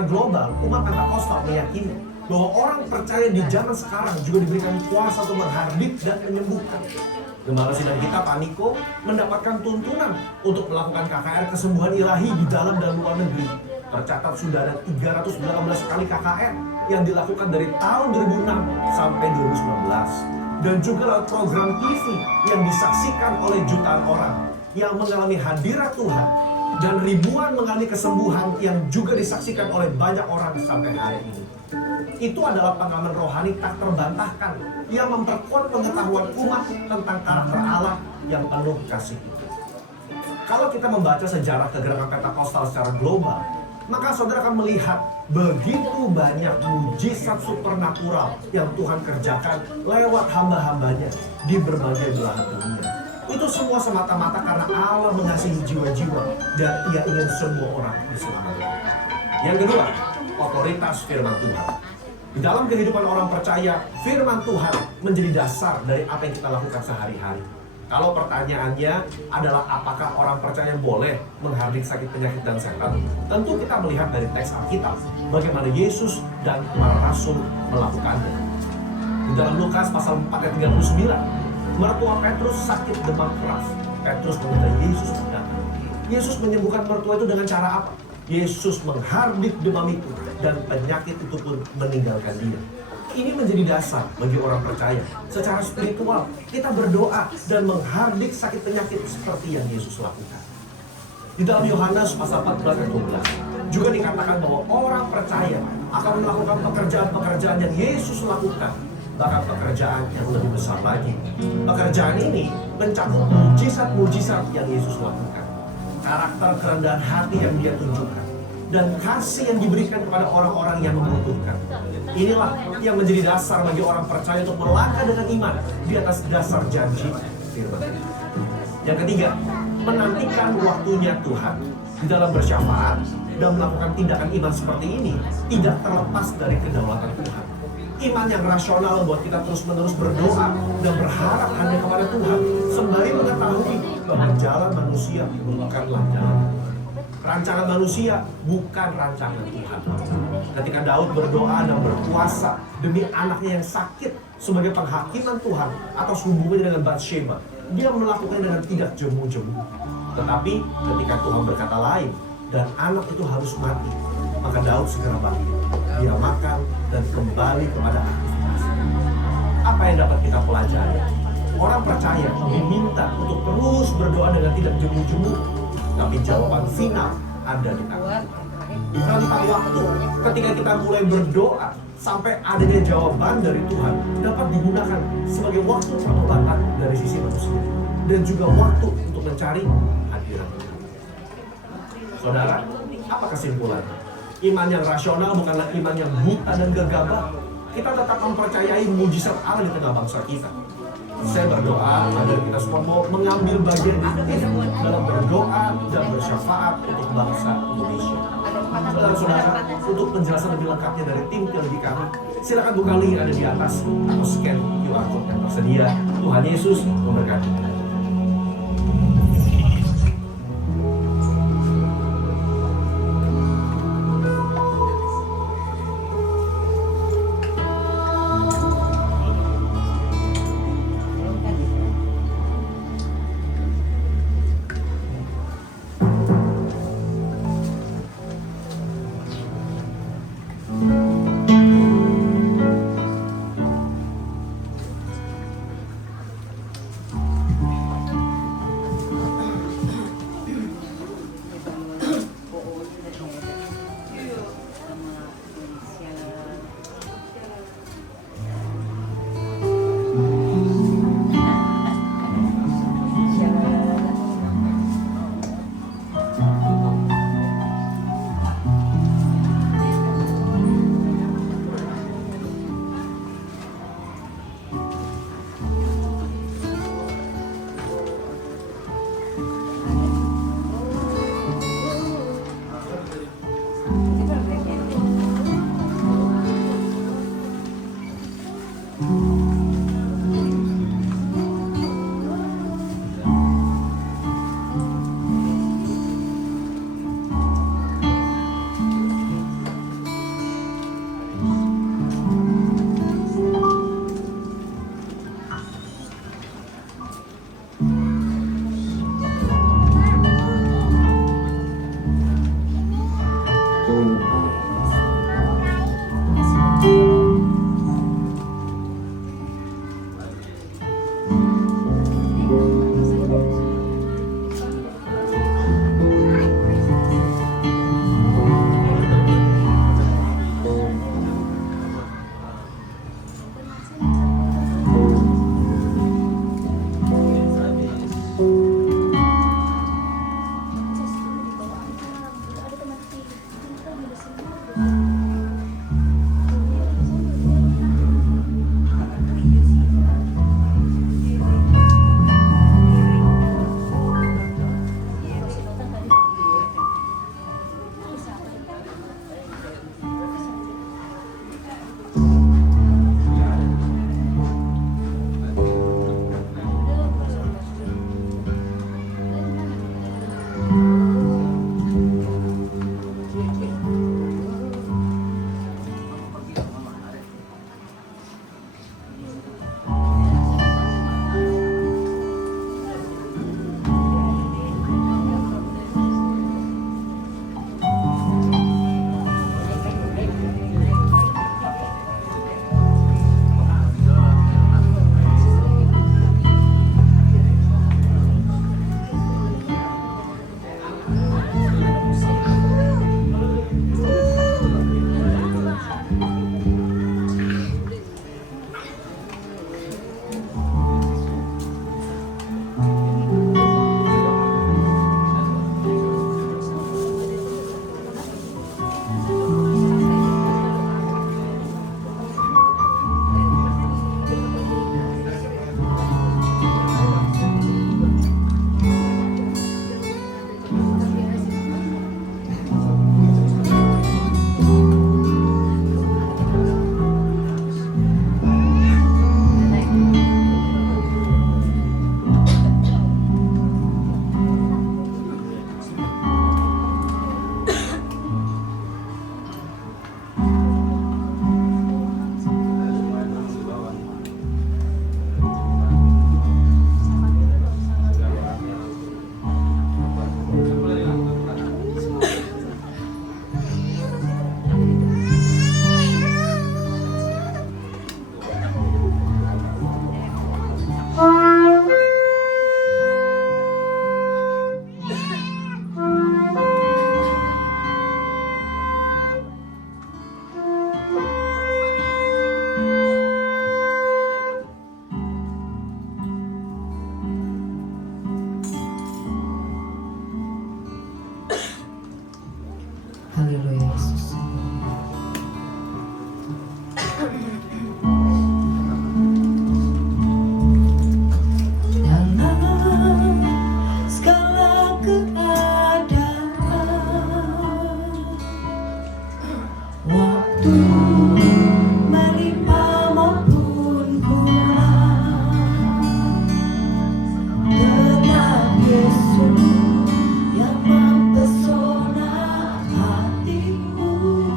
Secara global, umat Pentakosta meyakini bahwa orang percaya di zaman sekarang juga diberikan kuasa untuk menghardik dan menyembuhkan. Gembala sidang kita, Pak Niko, mendapatkan tuntunan untuk melakukan KKR kesembuhan ilahi di dalam dan luar negeri. Tercatat sudah ada 318 kali KKR yang dilakukan dari tahun 2006 sampai 2019. Dan juga lewat program TV yang disaksikan oleh jutaan orang yang mengalami hadirat Tuhan. Dan ribuan mengalami kesembuhan yang juga disaksikan oleh banyak orang sampai hari ini. Itu adalah pengalaman rohani tak terbantahkan yang memperkuat pengetahuan umat tentang karakter Allah yang penuh kasih itu. Kalau kita membaca sejarah kegerakan Pentakosta secara global, maka saudara akan melihat begitu banyak mujizat supernatural yang Tuhan kerjakan lewat hamba-hambanya di berbagai belahan dunia. Itu semua semata-mata karena Allah mengasihi jiwa-jiwa dan Ia ingin semua orang diselamatkan. Yang kedua, otoritas firman Tuhan. Di dalam kehidupan orang percaya, firman Tuhan menjadi dasar dari apa yang kita lakukan sehari-hari. Kalau pertanyaannya adalah apakah orang percaya boleh menghardik sakit, penyakit, dan setan, tentu kita melihat dari teks Alkitab bagaimana Yesus dan para rasul melakukannya. Di dalam Lukas pasal 4 ayat 39, mertua Petrus sakit demam keras. Petrus meminta Yesus datang. Yesus menyembuhkan mertua itu dengan cara apa? Yesus menghardik demam itu dan penyakit itu pun meninggalkan dia. Ini menjadi dasar bagi orang percaya. Secara spiritual, kita berdoa dan menghardik sakit penyakit seperti yang Yesus lakukan. Di dalam Yohanes pasal 14 ayat 12 juga dikatakan bahwa orang percaya akan melakukan pekerjaan-pekerjaan yang Yesus lakukan, bahkan pekerjaan yang lebih besar lagi. Pekerjaan ini mencakup mujizat-mujizat yang Yesus lakukan, karakter kerendahan hati yang Dia tunjukkan, dan kasih yang diberikan kepada orang-orang yang membutuhkan. Inilah yang menjadi dasar bagi orang percaya untuk melangkah dengan iman di atas dasar janji firman. Yang ketiga, menantikan waktunya Tuhan. Di dalam bersyafaat dan melakukan tindakan iman seperti ini tidak terlepas dari kedaulatan Tuhan. Iman yang rasional membuat kita terus-menerus berdoa dan berharap hanya kepada Tuhan, sembari mengetahui bahwa jalan manusia bukanlah jalan. Rancangan manusia bukan rancangan Tuhan. Ketika Daud berdoa dan berpuasa demi anaknya yang sakit sebagai penghakiman Tuhan atas hubungannya dengan Batsheba, dia melakukannya dengan tidak jemu-jemu. Tetapi ketika Tuhan berkata lain dan anak itu harus mati, maka Daud segera bangkit. Dia makan dan kembali kepada aktivitas. Apa yang dapat kita pelajari? Orang percaya diminta untuk terus berdoa dengan tidak jemu-jemu, tapi jawaban final ada di tangan Tuhan. Di rentang waktu ketika kita mulai berdoa sampai adanya jawaban dari Tuhan dapat digunakan sebagai waktu pertobatan dari sisi manusia dan juga waktu untuk mencari hadirat Tuhan. Saudara, apa kesimpulannya? Iman yang rasional bukanlah iman yang buta dan gegabah. Kita tetap mempercayai mujizat Allah di tengah bangsa kita. Saya berdoa agar kita semua mau mengambil bagian aktif dalam berdoa dan bersyafaat untuk bangsa Indonesia. Saudara-saudara, untuk penjelasan lebih lengkapnya dari tim teologi kami, silakan buka link yang ada di atas atau scan QR code yang tersedia. Tuhan Yesus memberkati. Haleluya Yesus. Dalam segala keadaan, waktu melimpah maupun kurang, tetap Yesus yang mempesona hatiku.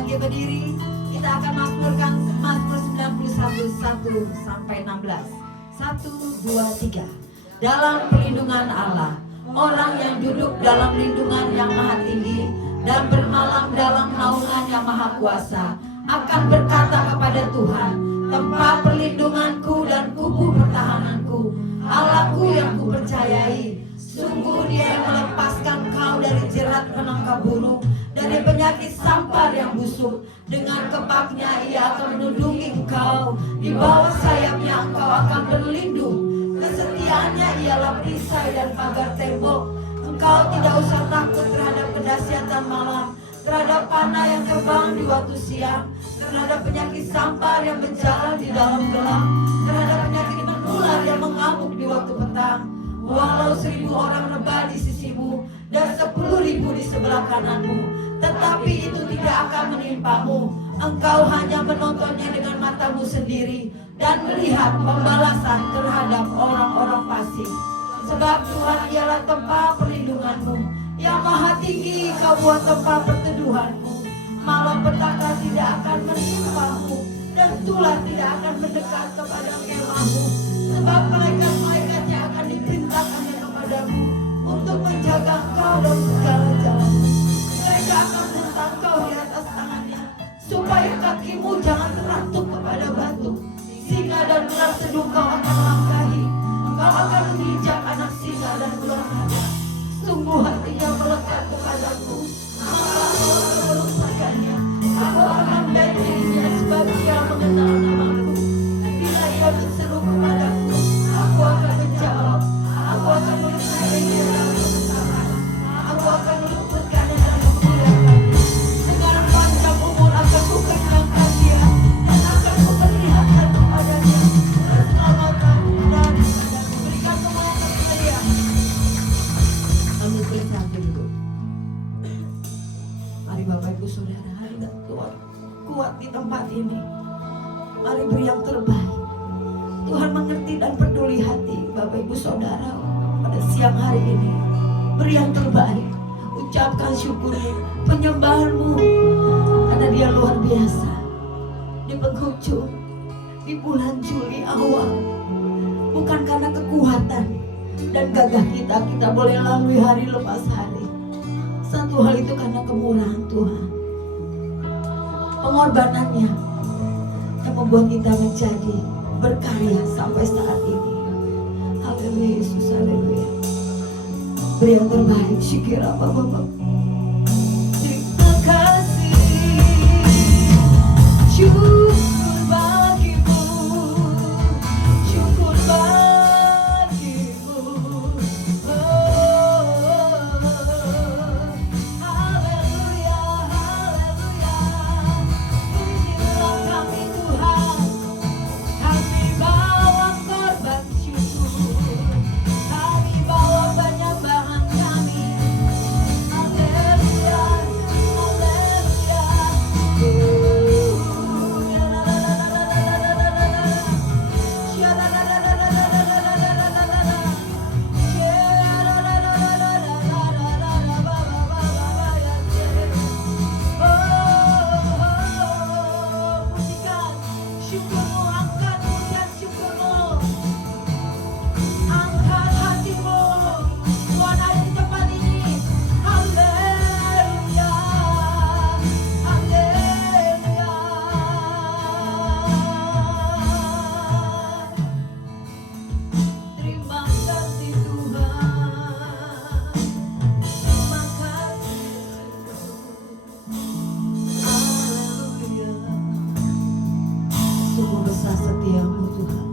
bangkit berdiri. Kita akan mazmurkan Mazmur 91 1 sampai 16. 1, 2, 3. Dalam perlindungan Allah, orang yang duduk dalam lindungan yang maha tinggi dan bermalam dalam naungan yang maha kuasa akan berkata kepada Tuhan, tempat perlindunganku dan kubu pertahananku, Allahku yang kupercayai. Sungguh Dia yang melepaskan kau dari jerat penangkap burung, dari penyakit sampar yang busuk. Dengan kepaknya Ia akan melindungi engkau, di bawah sayapnya engkau akan berlindung. Kesetiaannya ialah perisai dan pagar tembok. Engkau tidak usah takut terhadap kedahsyatan malam, terhadap panah yang terbang di waktu siang, terhadap penyakit sampar yang berjalan di dalam gelap, terhadap penyakit menular yang mengamuk di waktu petang. Walau 1000 orang rebah di sisimu dan 10.000 di sebelah kananmu, tetapi itu tidak akan menimpamu. Engkau hanya menontonnya dengan matamu sendiri dan melihat pembalasan terhadap orang-orang fasik. Sebab Tuhan ialah tempat perlindunganmu, yang maha tinggi kau buat tempat perteduhanmu. Malapetaka tidak akan menimpamu dan tulah tidak akan mendekat kepada kemahmu. Sebab malaikat-malaikatnya akan diperintahkan kepadamu untuk menjaga engkau dalam segala jalan. Mereka akan menentang kau di atas tangannya, supaya kakimu jangan terantuk kepada batu. Singa dan ular sedung kau akan langkahi. Kau akan menginjak anak singa dan ular naga. Sungguh hatinya melekat kepadaku, maka aku akan melupakannya. Aku akan bentengnya sebab Dia mengenal namaku. Bila Ia berseru kepadaku, aku akan menjawab. Aku akan melukainya dalam kebesaran. Aku akan meluputkannya dalam kemuliaan. Dengan panjang umur akan kukenyangkan dia, dan akan kuperlihatkan kepadanya keselamatan dan berikan kemuliaan kepada Dia. Kami bersatu dulu. Mari Bapak Ibu Saudara, hari Tuhan kuat di tempat ini. Mari beri yang terbaik. Tuhan mengerti dan peduli hati Bapak Ibu Saudara pada siang hari ini. Beri yang terbaik. Ucapkan syukur, penyembahanmu, karena Dia luar biasa. Di penghujung, di bulan Juli awal, bukan karena kekuatan dan gagah kita boleh lalui hari lepas hari. Satu hal itu karena kemurahan Tuhan, pengorbanannya yang membuat kita menjadi berkarya sampai saat ini. Haleluya Yesus, haleluya. Beri yang terbaik, syukur apa Bapak. Terima kasih, syukur bagimu, syukur bagimu. Oh, haleluya, haleluya. Pujilah kami Tuhan, kami bawa korban syukur, kami bawa penyembahan kami. Haleluya, haleluya. Pujikan syukurmu, angkat pujian syukurmu, angkat hatimu. Tuhan ada di tempat ini. Haleluya, haleluya. Terima kasih Tuhan, terima kasih. Haleluya. Sungguh besar setiamu Tuhan,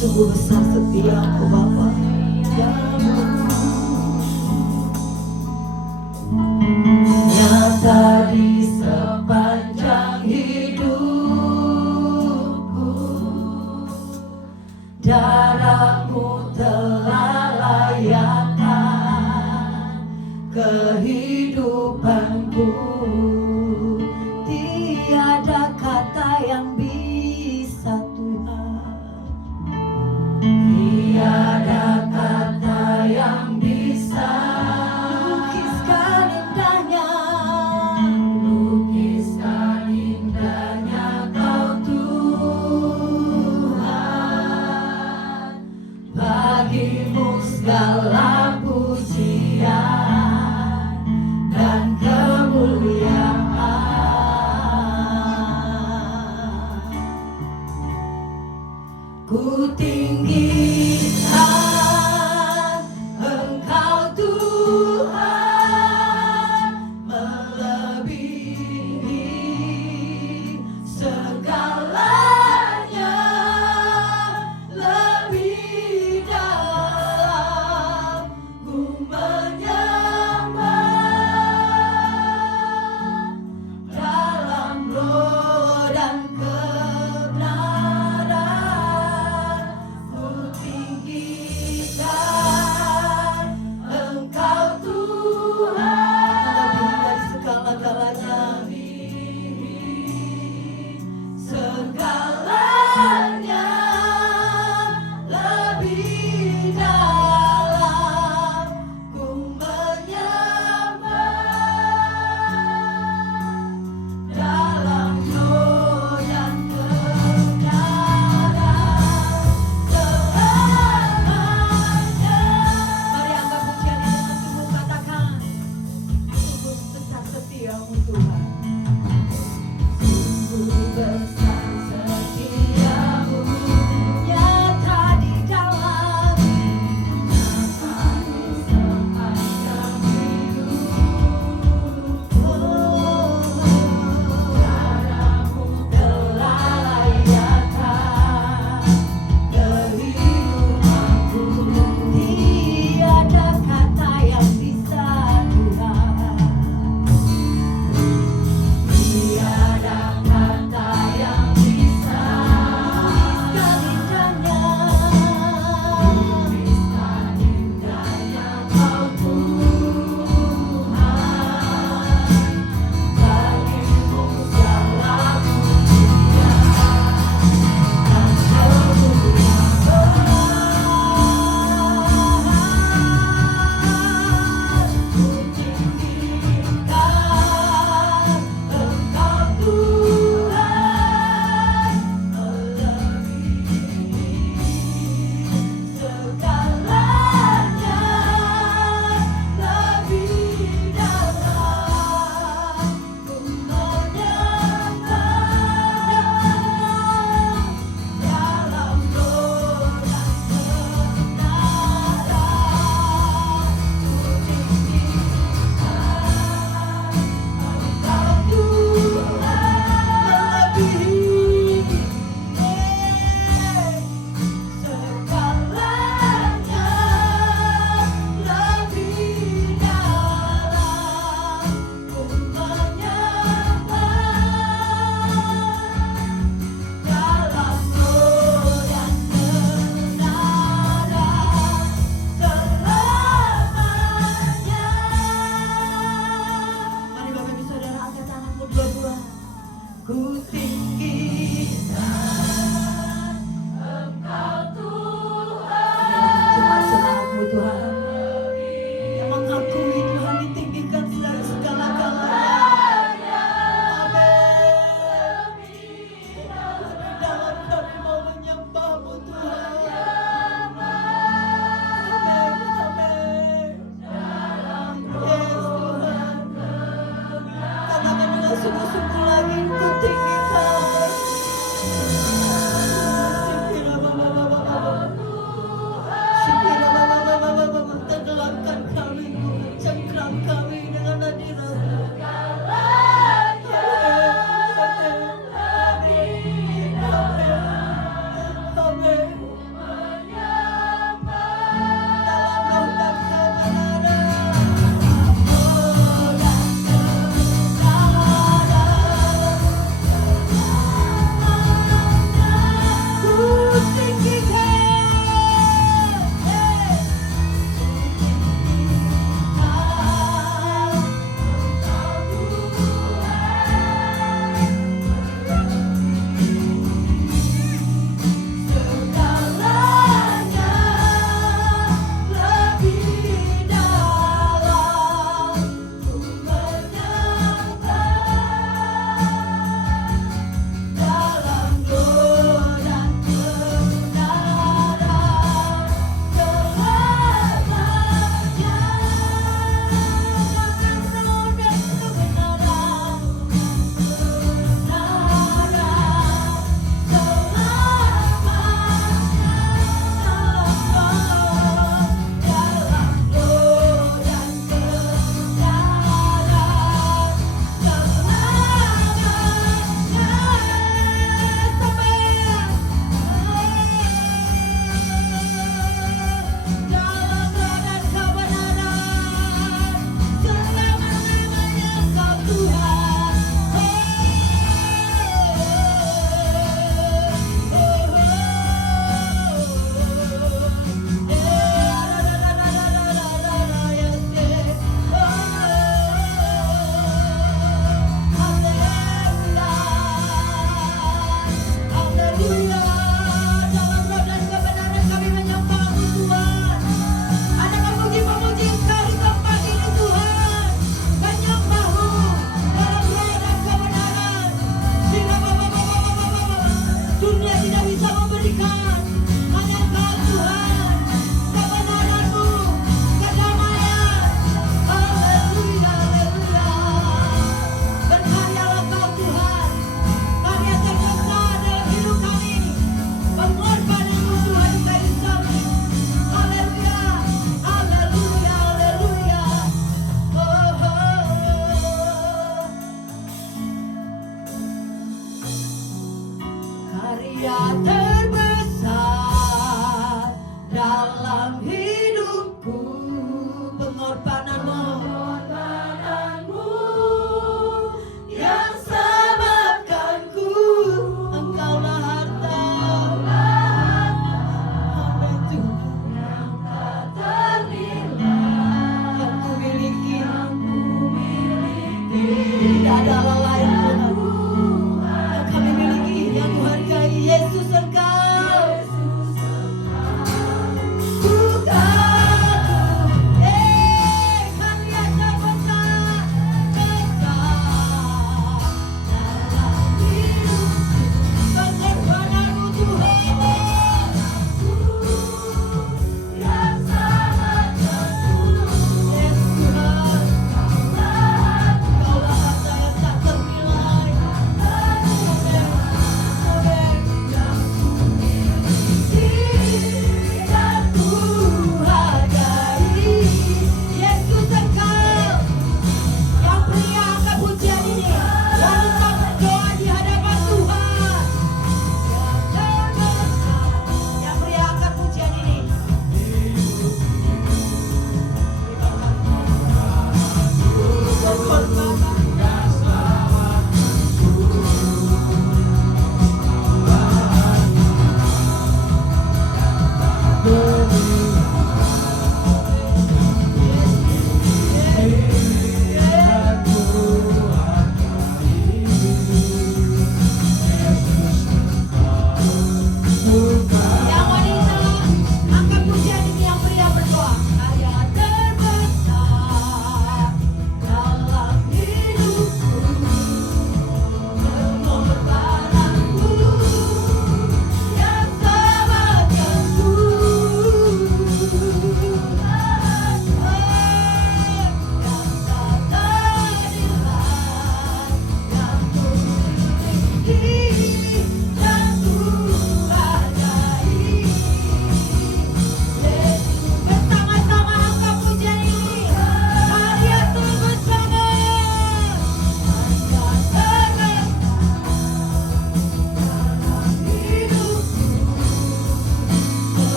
sungguh besar setiamu Bapa. Nyata di sepanjang hidupku, darahmu telah layakkan kehidupanku. Tiada kata yang bisa Tuhan, tiada kata yang Engkau Tuhan. Sungguh besar setiamu, nyata di dalam kehidupan sepanjang hidup. Caramu telah layakkan kehidupanku, tiada kata yang bisa Tuhan. Tiada kata yang bisa tuliskan indahnya Kau Tuhan. Bagimu segala pujian dan kemuliaan. Kutinggikan Engkau Tuhan, melebihi segalanya, lebih dalam ku menyembah dalam doa kebenaran. Mari Bapak Ibu Saudara angkat tanganmu dua-dua. Ku tinggikan Engkau Tuhan. Cuma semangatmu Tuhan, yang mengakui Tuhan ditinggikan dari segala-galanya. Amin. Di dalam kami mau menyembahmu Tuhan. Amin. Amin. Yes Tuhan. Karena kami sungguh-sungguh lagi ku tinggikan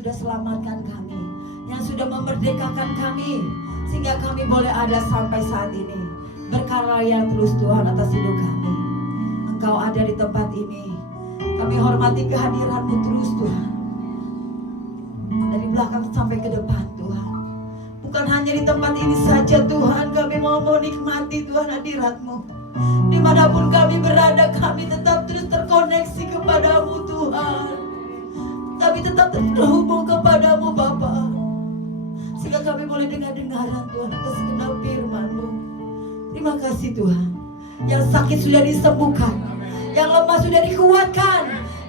sudah selamatkan kami, yang sudah memerdekakan kami, sehingga kami boleh ada sampai saat ini. Berkarya terus Tuhan atas hidup kami. Engkau ada di tempat ini. Kami hormati kehadiran-Mu terus Tuhan. Dari belakang sampai ke depan Tuhan. Bukan hanya di tempat ini saja Tuhan, kami mau menikmati Tuhan hadirat-Mu. Dimanapun kami berada, kami tetap terus terkoneksi kepadamu Tuhan. Kami tetap terhubung kepadamu Bapa, sehingga kami boleh dengar-dengaran Tuhan atas segenap firman-Mu. Terima kasih Tuhan. Yang sakit sudah disembuhkan, yang lemah sudah dikuatkan,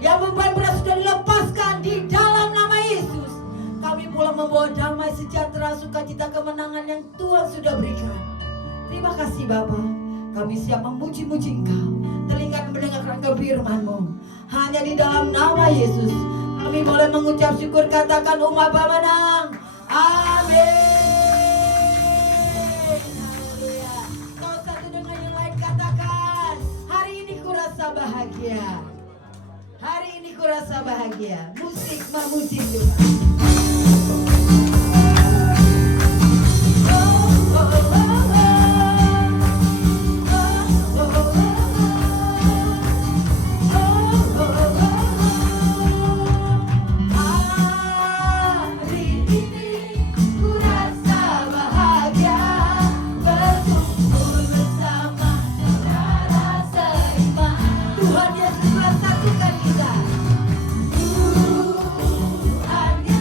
yang beban berat sudah dilepaskan di dalam nama Yesus. Kami pulang membawa damai, sejahtera, sukacita, kemenangan yang Tuhan sudah berikan. Terima kasih Bapa. Kami siap memuji-muji Engkau, telinga mendengarkan firman-Mu. Hanya di dalam nama Yesus kami boleh mengucap syukur, katakan umat pemenang. Amin. Haleluya. Kau satu dengan yang lain katakan, hari ini kurasa bahagia. Hari ini kurasa bahagia. Musik memuji Tuhan. Tuhan Yesus telah satukan kita. Tuhan Yesus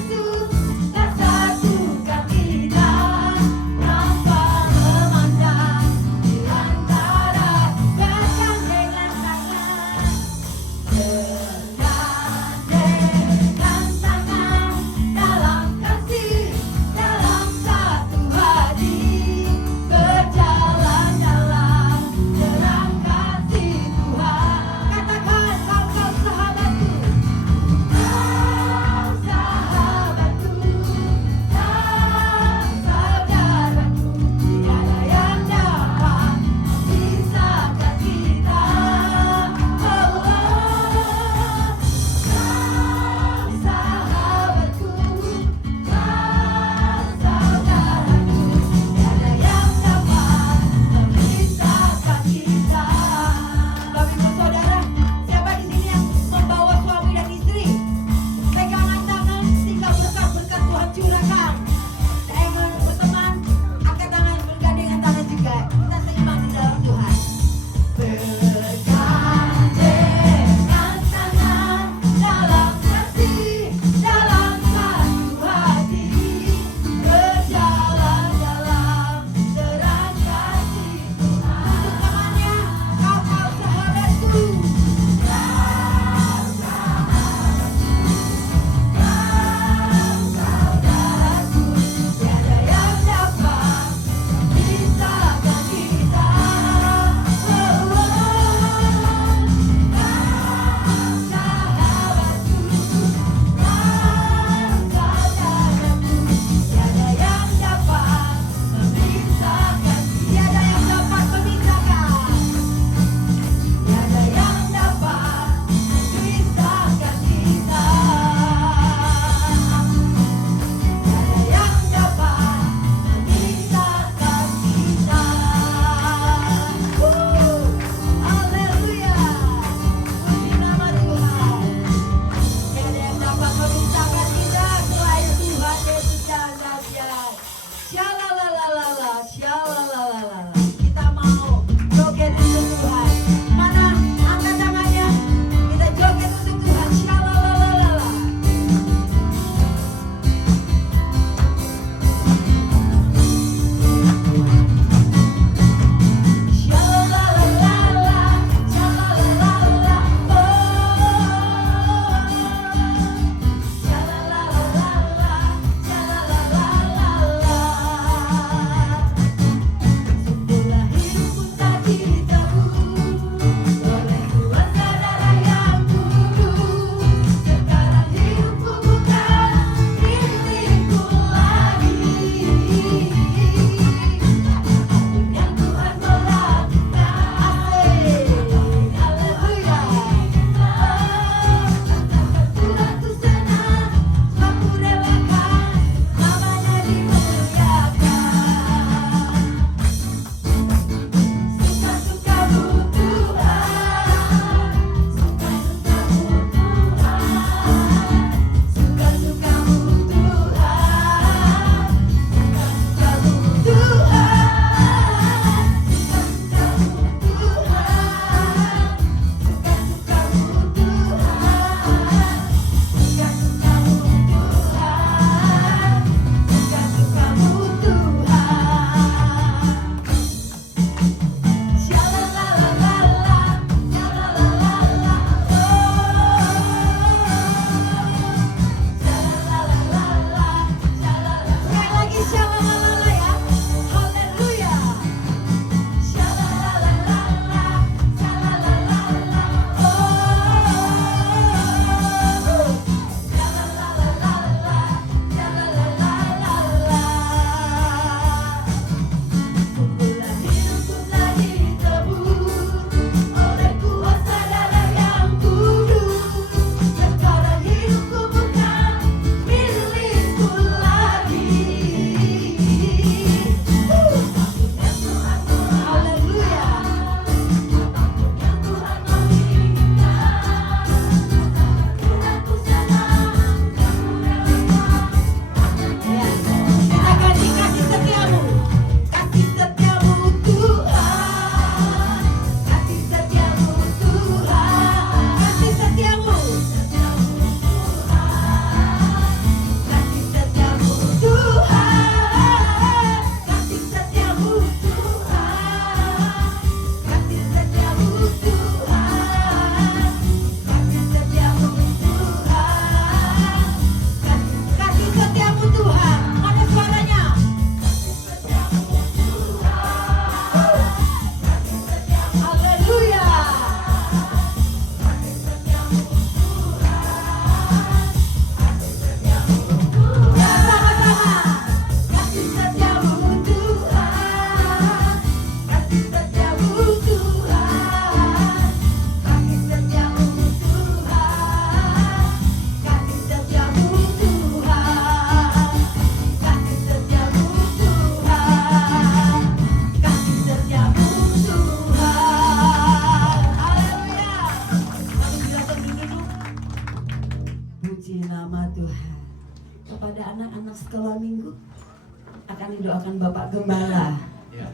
mendoakan Bapak Gembala. Ya.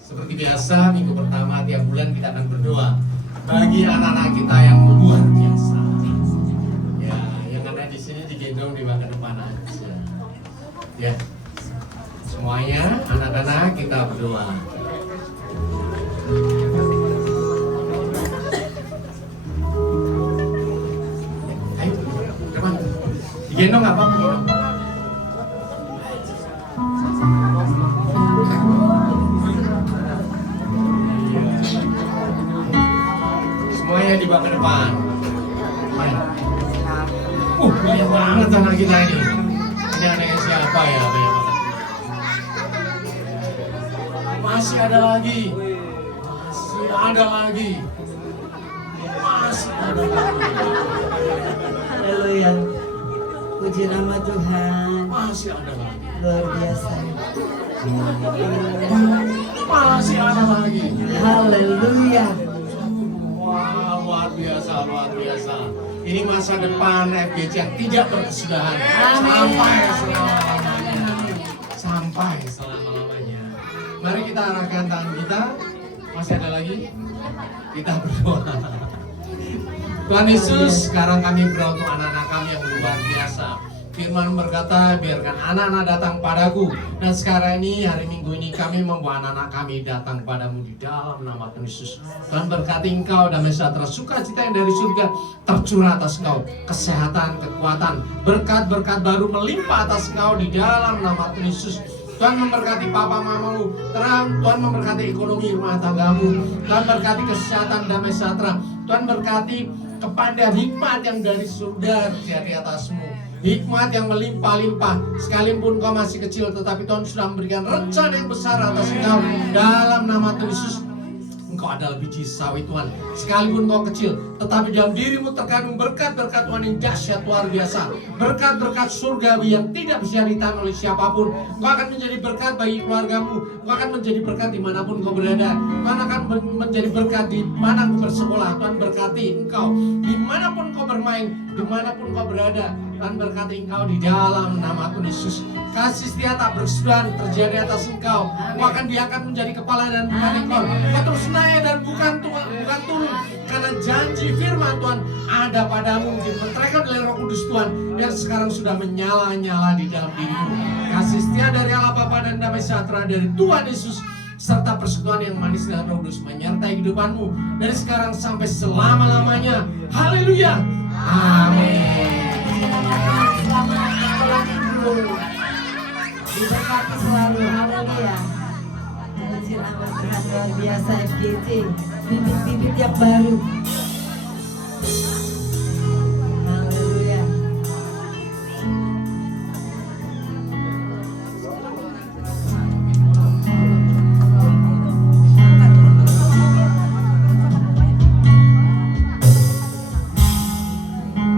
Seperti biasa, minggu pertama tiap bulan kita akan berdoa bagi anak-anak kita yang luar biasa. Ya, yang ada di sini digendong di bagian depan aja. Ya, semuanya anak-anak kita berdoa. Ayo, depan. Digendong nggak apa-apa. Semuanya dibawa ke depan. Banyak banget anak kita ini. Ini anaknya siapa ya? Banyak banget. Masih ada lagi. Masih ada lagi. Masih ada lagi. Haleluya. Puji nama Tuhan. Masih ada lagi. Luar biasa. Masih ada lagi. Haleluya. Wah, luar biasa, luar biasa. Ini masa depan FGC yang tidak berkesudahan. Sampai selama-lamanya. Sampai selama-lamanya. Mari kita arahkan tangan kita. Masih ada lagi? Kita berdoa. Tuhan Yesus, sekarang kami berdoa untuk anak-anak kami yang luar biasa. Firman berkata, biarkan anak-anak datang padaku. Dan sekarang ini, hari Minggu ini kami membawa anak-anak kami datang padamu di dalam nama Tuhan Yesus. Tuhan berkati engkau, damai sejahtera, sukacita yang dari surga tercurah atas engkau. Kesehatan, kekuatan, berkat-berkat baru melimpah atas engkau di dalam nama Tuhan Yesus. Tuhan memberkati papa mamamu, Tuhan memberkati ekonomi rumah tanggamu, Tuhan berkati kesehatan, damai sejahtera, Tuhan berkati kepandaian hikmat yang dari surga terjadi atasmu. Hikmat yang melimpah-limpah, sekalipun kau masih kecil, tetapi Tuhan sudah memberikan rencana yang besar atas engkau. Dalam nama Tuhan Yesus, engkau adalah biji sawi Tuhan. Sekalipun kau kecil, tetapi dalam dirimu terkandung berkat-berkat Tuhan yang dahsyat luar biasa. Berkat-berkat surgawi yang tidak bisa ditahan oleh siapapun. Engkau akan menjadi berkat bagi keluargamu. Engkau akan menjadi berkat dimanapun kau berada. Tuhan akan menjadi berkat di mana kau bersekolah. Tuhan berkati engkau dimanapun kau bermain, dimanapun kau berada. Tuhan berkati engkau di dalam nama Tuhan Yesus. Kasih setia tak berkesudahan terjadi atas engkau. Engkau akan diangkat menjadi kepala dan bukan ekor. Engkau terus naik dan bukan turun. Karena janji firman Tuhan ada padamu, dimeteraikan oleh Roh Kudus Tuhan yang sekarang sudah menyala-nyala di dalam dirimu. Kasih setia dari Allah Bapa dan damai sejahtera dari Tuhan Yesus serta persekutuan yang manis dan Roh Kudus menyertai kehidupanmu dari sekarang sampai selama-lamanya. Haleluya. Amin. Selamat sekolah minggu. Diberkati selalu. Haleluya. Puji nama Tuhan luar biasa FGC. Bibit-bibit yang baru. Haleluya.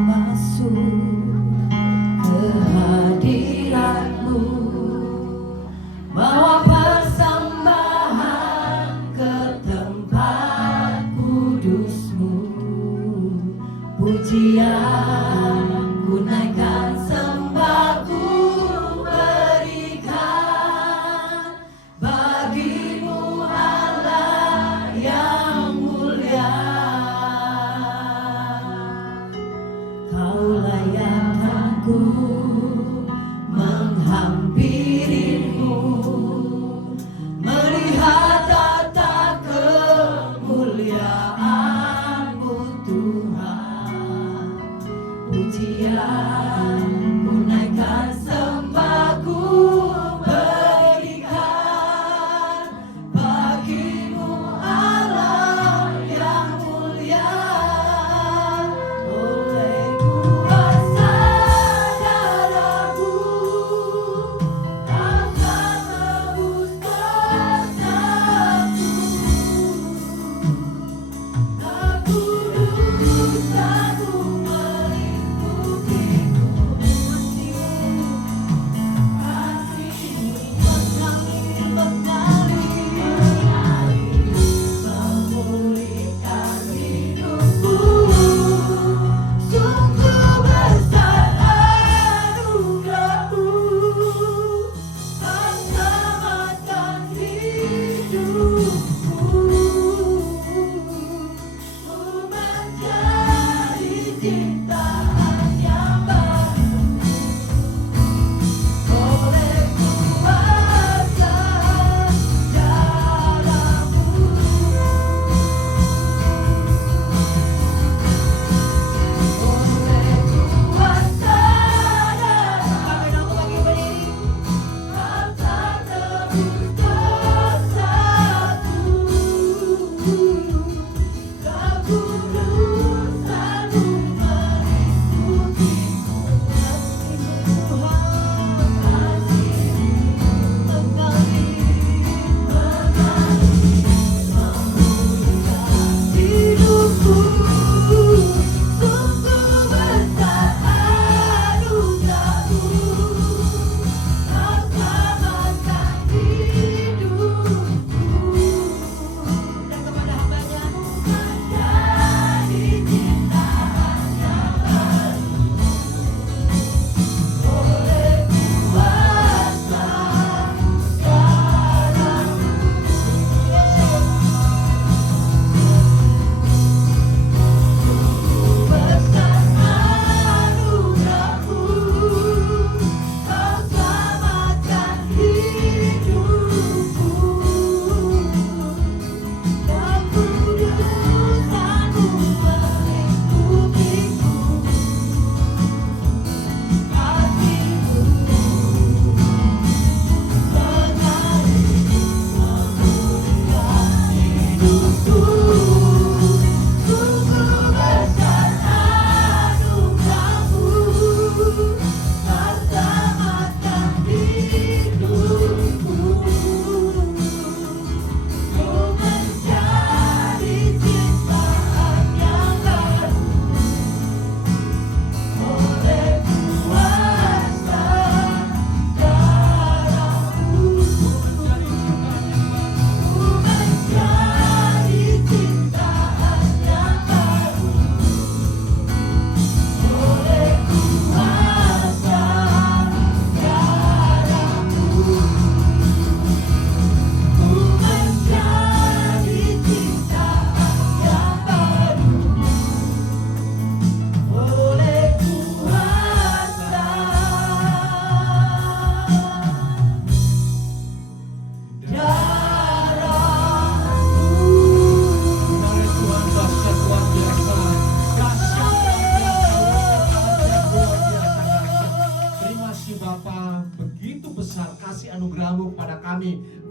Masuk ke hadiratmu, bawa persembahan ke tempat kudusmu.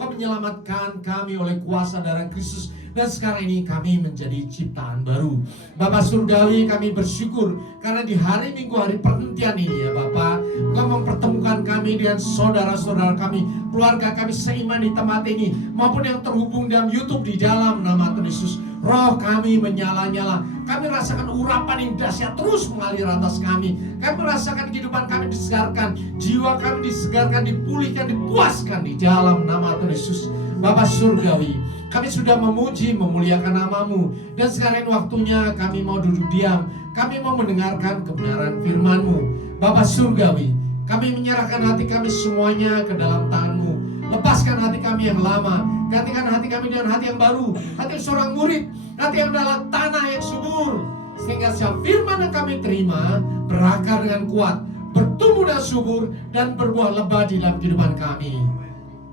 Engkau menyelamatkan kami oleh kuasa darah Kristus. Dan sekarang ini kami menjadi ciptaan baru. Bapa Surgawi, kami bersyukur karena di hari Minggu, hari perhentian ini ya Bapa, Engkau mempertemukan kami dengan saudara-saudara kami, keluarga kami seiman di tempat ini, maupun yang terhubung dalam YouTube di dalam nama Tuhan Yesus. Roh kami menyala-nyala. Kami rasakan urapan yang dahsyat terus mengalir atas kami. Kami merasakan kehidupan kami disegarkan, jiwa kami disegarkan, dipulihkan, dipuaskan di dalam nama Tuhan Yesus. Bapa Surgawi, kami sudah memuji, memuliakan nama-Mu. Dan sekarang waktunya kami mau duduk diam. Kami mau mendengarkan kebenaran firman-Mu. Bapa Surgawi, kami menyerahkan hati kami semuanya ke dalam tangan-Mu. Lepaskan hati kami yang lama, gantikan hati kami dengan hati yang baru, hati seorang murid, hati yang dalam tanah yang subur, sehingga setiap firman yang kami terima berakar dengan kuat, bertumbuh dan subur, dan berbuah lebat di dalam kehidupan kami.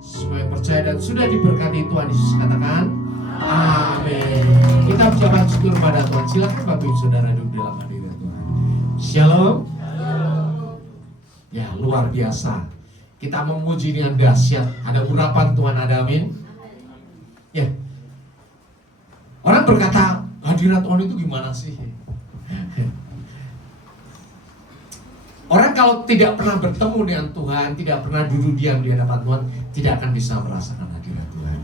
Semua yang percaya dan sudah diberkati Tuhan Yesus katakan amin. Kita ucapkan syukur pada Tuhan. Silakan Bapak Ibu Saudara duduk dalam hadirat Tuhan. Shalom. Ya, luar biasa. Kita memuji dengan dahsyat. Ada urapan Tuhan, ada amin. Ya. Orang berkata, hadirat Tuhan itu gimana sih? Orang kalau tidak pernah bertemu dengan Tuhan, tidak pernah duduk diam di hadapan Tuhan, tidak akan bisa merasakan hadirat Tuhan.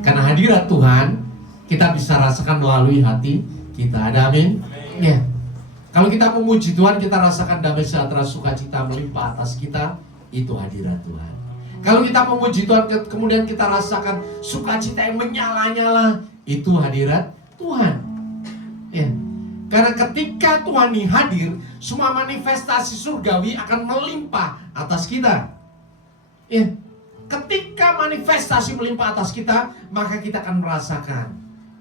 Karena hadirat Tuhan, kita bisa rasakan melalui hati kita. Ada amin? Ya. Kalau kita memuji Tuhan, kita rasakan damai sejahtera, sukacita melimpah atas kita. Itu hadirat Tuhan. Kalau kita memuji Tuhan, kemudian kita rasakan sukacita yang menyala-nyala, itu hadirat Tuhan. Ya. Karena ketika Tuhan ini hadir, semua manifestasi surgawi akan melimpah atas kita. Ya. Ketika manifestasi melimpah atas kita, maka kita akan merasakan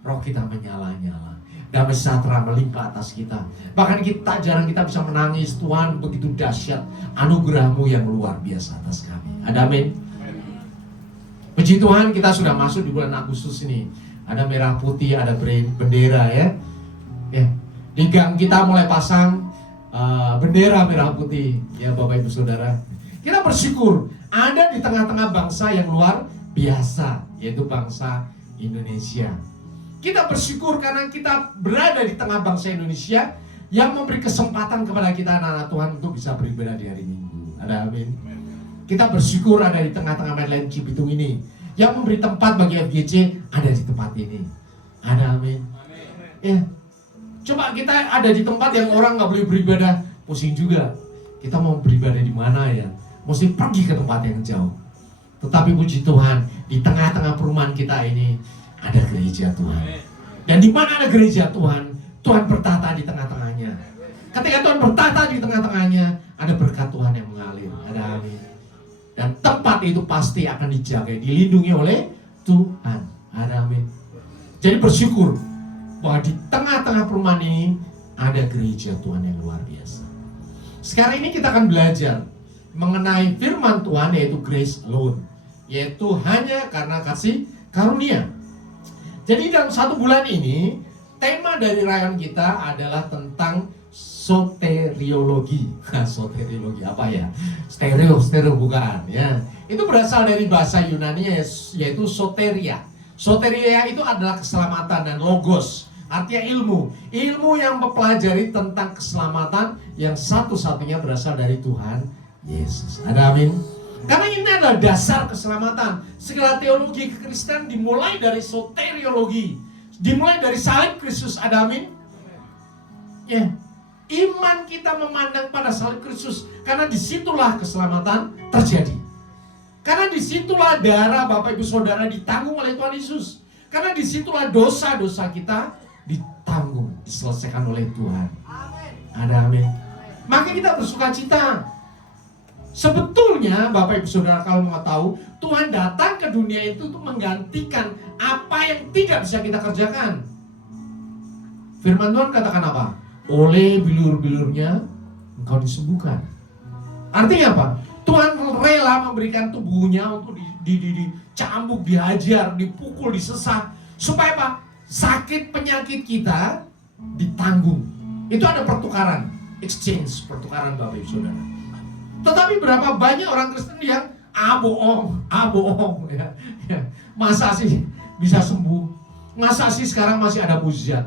roh kita menyala-nyala, damai sejahtera melimpah atas kita. Bahkan jarang kita bisa menangis. Tuhan begitu dahsyat anugerah-Mu yang luar biasa atas kami. Ada amin. Puji Tuhan, kita sudah masuk di bulan Agustus ini. Ada merah putih, ada bendera ya. Ya. Di gang kita mulai pasang bendera merah putih ya Bapak Ibu Saudara. Kita bersyukur ada di tengah-tengah bangsa yang luar biasa, yaitu bangsa Indonesia. Kita bersyukur karena kita berada di tengah bangsa Indonesia yang memberi kesempatan kepada kita anak-anak Tuhan untuk bisa beribadah di hari Minggu. Ada amin. Kita bersyukur ada di tengah-tengah Medland Cibitung ini yang memberi tempat bagi FGC ada di tempat ini. Ada amin. Ya. Coba kita ada di tempat yang orang nggak boleh beribadah, pusing juga. Kita mau beribadah di mana ya? Mesti pergi ke tempat yang jauh. Tetapi puji Tuhan, di tengah-tengah perumahan kita ini ada gereja Tuhan. Dan di mana ada gereja Tuhan, Tuhan bertata di tengah-tengahnya. Ketika Tuhan bertata di tengah-tengahnya, ada berkat Tuhan yang mengalir. Ada amin. Dan tempat itu pasti akan dijaga, dilindungi oleh Tuhan. Ada amin. Jadi bersyukur bahwa di tengah-tengah perumahan ini ada gereja Tuhan yang luar biasa. Sekarang ini kita akan belajar mengenai firman Tuhan, yaitu grace alone, yaitu hanya karena kasih karunia. Jadi dalam 1 bulan ini, tema dari rayaan kita adalah tentang soteriologi. Soteriologi apa ya? Stereo bukan ya. Itu berasal dari bahasa Yunani yaitu soteria. Soteria itu adalah keselamatan, dan logos artinya ilmu. Ilmu yang mempelajari tentang keselamatan yang satu-satunya berasal dari Tuhan Yesus. Ada amin. Karena ini adalah dasar keselamatan. Segala teologi kekristenan dimulai dari soteriologi, dimulai dari salib Kristus. Ada amin. Ya. Iman kita memandang pada salib Kristus, karena disitulah keselamatan terjadi. Karena disitulah darah Bapak Ibu Saudara ditanggung oleh Tuhan Yesus. Karena disitulah dosa-dosa kita ditanggung, diselesaikan oleh Tuhan. Ada amin. Maka kita bersuka cita. Sebetulnya Bapak Ibu Saudara, kalau mau tahu, Tuhan datang ke dunia itu untuk menggantikan apa yang tidak bisa kita kerjakan. Firman Tuhan katakan apa? Oleh bilur-bilurnya engkau disembuhkan. Artinya apa? Tuhan rela memberikan tubuhnya untuk dicambuk, dihajar, dipukul, disesat. Supaya apa? Sakit penyakit kita ditanggung. Itu ada pertukaran, exchange, pertukaran Bapak Ibu Saudara. Tetapi berapa banyak orang Kristen yang bohong ya. Masa sih bisa sembuh? Masa sih sekarang masih ada mujizat?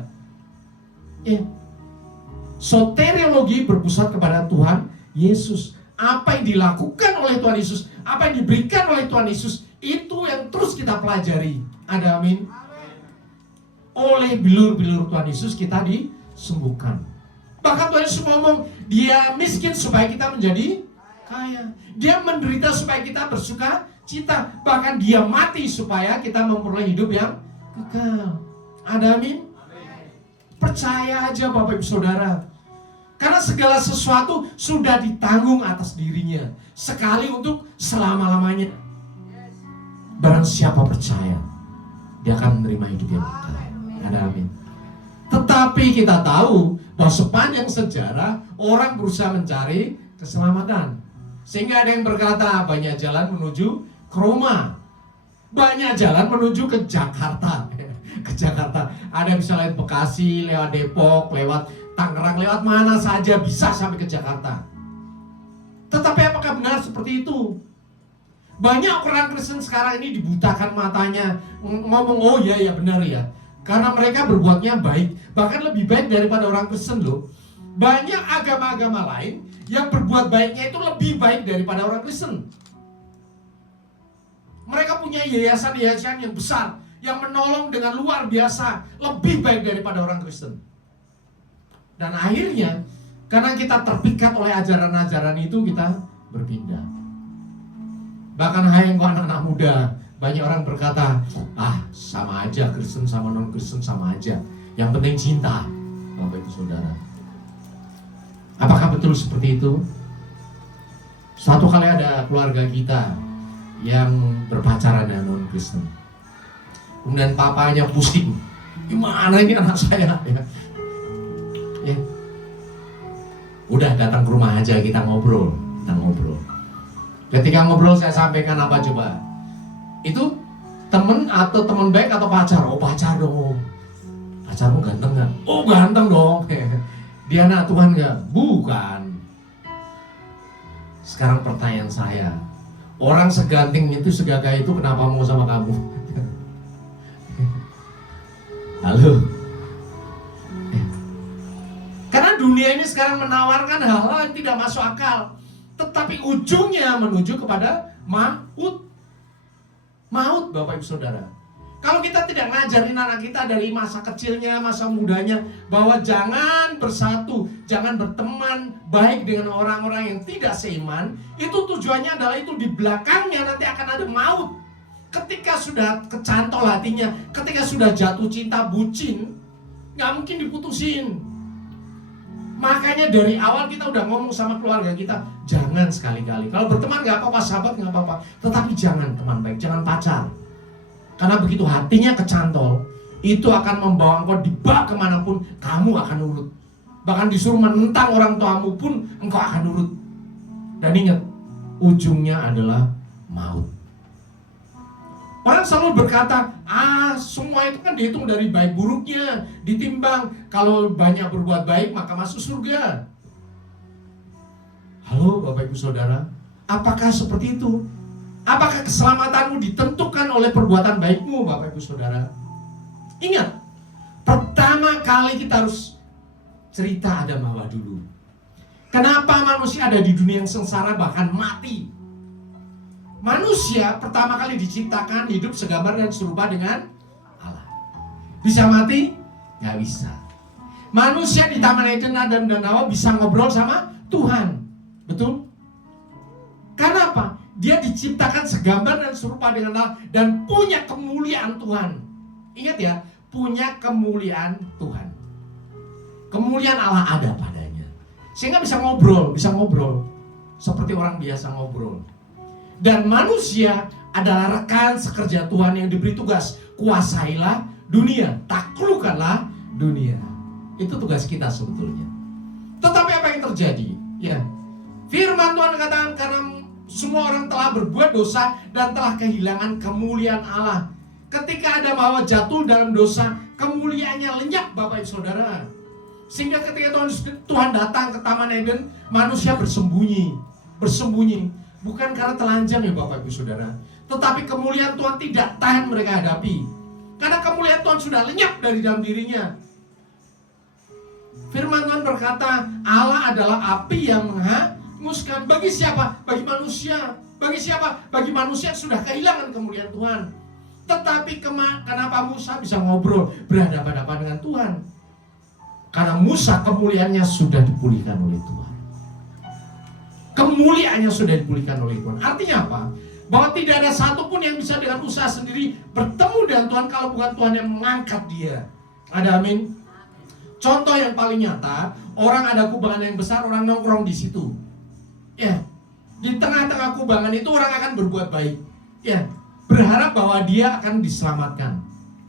Ya. Soteriologi berpusat kepada Tuhan Yesus. Apa yang dilakukan oleh Tuhan Yesus, apa yang diberikan oleh Tuhan Yesus, itu yang terus kita pelajari. Ada amin? Oleh bilur-bilur Tuhan Yesus kita disembuhkan. Bahkan Tuhan Yesus ngomong, dia miskin supaya kita menjadi kaya. Dia menderita supaya kita bersuka cita. Bahkan dia mati supaya kita memperoleh hidup yang kekal. Ada amin? Percaya aja Bapak Ibu Saudara. Karena segala sesuatu sudah ditanggung atas dirinya. Sekali untuk selama-lamanya. Barang siapa percaya, dia akan menerima hidup yang kekal. Ada amin. Tetapi kita tahu bahwa sepanjang sejarah orang berusaha mencari keselamatan. Sehingga ada yang berkata banyak jalan menuju ke Roma, banyak jalan menuju ke Jakarta. Ke Jakarta ada yang bisa lewat Bekasi, lewat Depok, lewat Tangerang, lewat mana saja bisa sampai ke Jakarta. Tetapi apakah benar seperti itu? Banyak orang Kristen sekarang ini dibutakan matanya, ngomong oh ya benar ya. Karena mereka berbuatnya baik, bahkan lebih baik daripada orang Kristen loh. Banyak agama-agama lain yang berbuat baiknya itu lebih baik daripada orang Kristen. Mereka punya yayasan-yayasan yang besar, yang menolong dengan luar biasa, lebih baik daripada orang Kristen. Dan akhirnya, karena kita terpikat oleh ajaran-ajaran itu, kita berpindah. Bahkan hai engkau anak-anak muda, banyak orang berkata, sama aja Kristen sama non-Kristen sama aja. Yang penting cinta, Bapak Ibu Saudara. Apakah betul seperti itu? Satu kali ada keluarga kita yang berpacaran dengan non-Kristen. Kemudian papanya pusing, gimana ini anak saya? Ya. Udah datang ke rumah aja, kita ngobrol. Ketika ngobrol saya sampaikan apa coba? Itu temen atau teman baik atau pacar? Oh pacar dong. Pacarmu ganteng gak? Oh ganteng dong. Dia anak Tuhan gak? Bukan. Sekarang pertanyaan saya, orang seganting itu segagah itu kenapa mau sama kamu? Halo. Karena dunia ini sekarang menawarkan hal-hal yang tidak masuk akal, tetapi ujungnya menuju kepada maut. Maut Bapak Ibu Saudara. Kalau kita tidak ngajarin anak kita dari masa kecilnya, masa mudanya, bahwa jangan bersatu, jangan berteman baik dengan orang-orang yang tidak seiman, itu tujuannya adalah itu di belakangnya nanti akan ada maut. Ketika sudah kecantol hatinya, ketika sudah jatuh cinta bucin, gak mungkin diputusin. Makanya dari awal kita udah ngomong sama keluarga kita, jangan sekali-kali. Kalau berteman gak apa-apa, sahabat gak apa-apa, tetapi jangan teman baik, jangan pacar. Karena begitu hatinya kecantol, itu akan membawa engkau dibawa kemanapun, kamu akan nurut. Bahkan disuruh menentang orang tuamu pun, engkau akan nurut. Dan ingat, ujungnya adalah maut. Orang selalu berkata, semua itu kan dihitung dari baik buruknya, ditimbang. Kalau banyak berbuat baik, maka masuk surga. Halo Bapak Ibu Saudara, apakah seperti itu? Apakah keselamatanmu ditentukan oleh perbuatan baikmu, Bapak Ibu Saudara? Ingat, pertama kali kita harus cerita Adam Hawa dulu. Kenapa manusia ada di dunia yang sengsara bahkan mati? Manusia pertama kali diciptakan hidup segambar dan serupa dengan Allah. Bisa mati? Gak bisa. Manusia di Taman Eden, Adam dan Hawa bisa ngobrol sama Tuhan. Betul? Karena apa? Dia diciptakan segambar dan serupa dengan Allah dan punya kemuliaan Tuhan. Ingat ya, punya kemuliaan Tuhan. Kemuliaan Allah ada padanya. Sehingga bisa ngobrol. Seperti orang biasa ngobrol. Dan manusia adalah rekan sekerja Tuhan yang diberi tugas, kuasailah dunia, taklukkanlah dunia. Itu tugas kita sebetulnya. Tetapi apa yang terjadi? Ya, firman Tuhan katakan karena semua orang telah berbuat dosa dan telah kehilangan kemuliaan Allah. Ketika Adam Hawa jatuh dalam dosa, kemuliaannya lenyap Bapak Ibu Saudara. Sehingga ketika Tuhan datang ke Taman Eden, manusia bersembunyi. Bukan karena telanjang ya Bapak Ibu Saudara, tetapi kemuliaan Tuhan tidak tahan mereka hadapi. Karena kemuliaan Tuhan sudah lenyap dari dalam dirinya. Firman Tuhan berkata, Allah adalah api yang menghanguskan. Bagi siapa? Bagi manusia. Bagi siapa? Bagi manusia yang sudah kehilangan kemuliaan Tuhan. Tetapi kenapa Musa bisa ngobrol berhadapan-hadapan dengan Tuhan? Karena Musa kemuliaannya sudah dipulihkan oleh Tuhan. Kemuliaannya sudah dipulihkan oleh Tuhan. Artinya apa? Bahwa tidak ada satupun yang bisa dengan usaha sendiri bertemu dengan Tuhan kalau bukan Tuhan yang mengangkat dia. Ada amin? Contoh yang paling nyata, orang ada kubangan yang besar, orang nongkrong di situ. Ya, di tengah-tengah kubangan itu orang akan berbuat baik. Ya, berharap bahwa dia akan diselamatkan.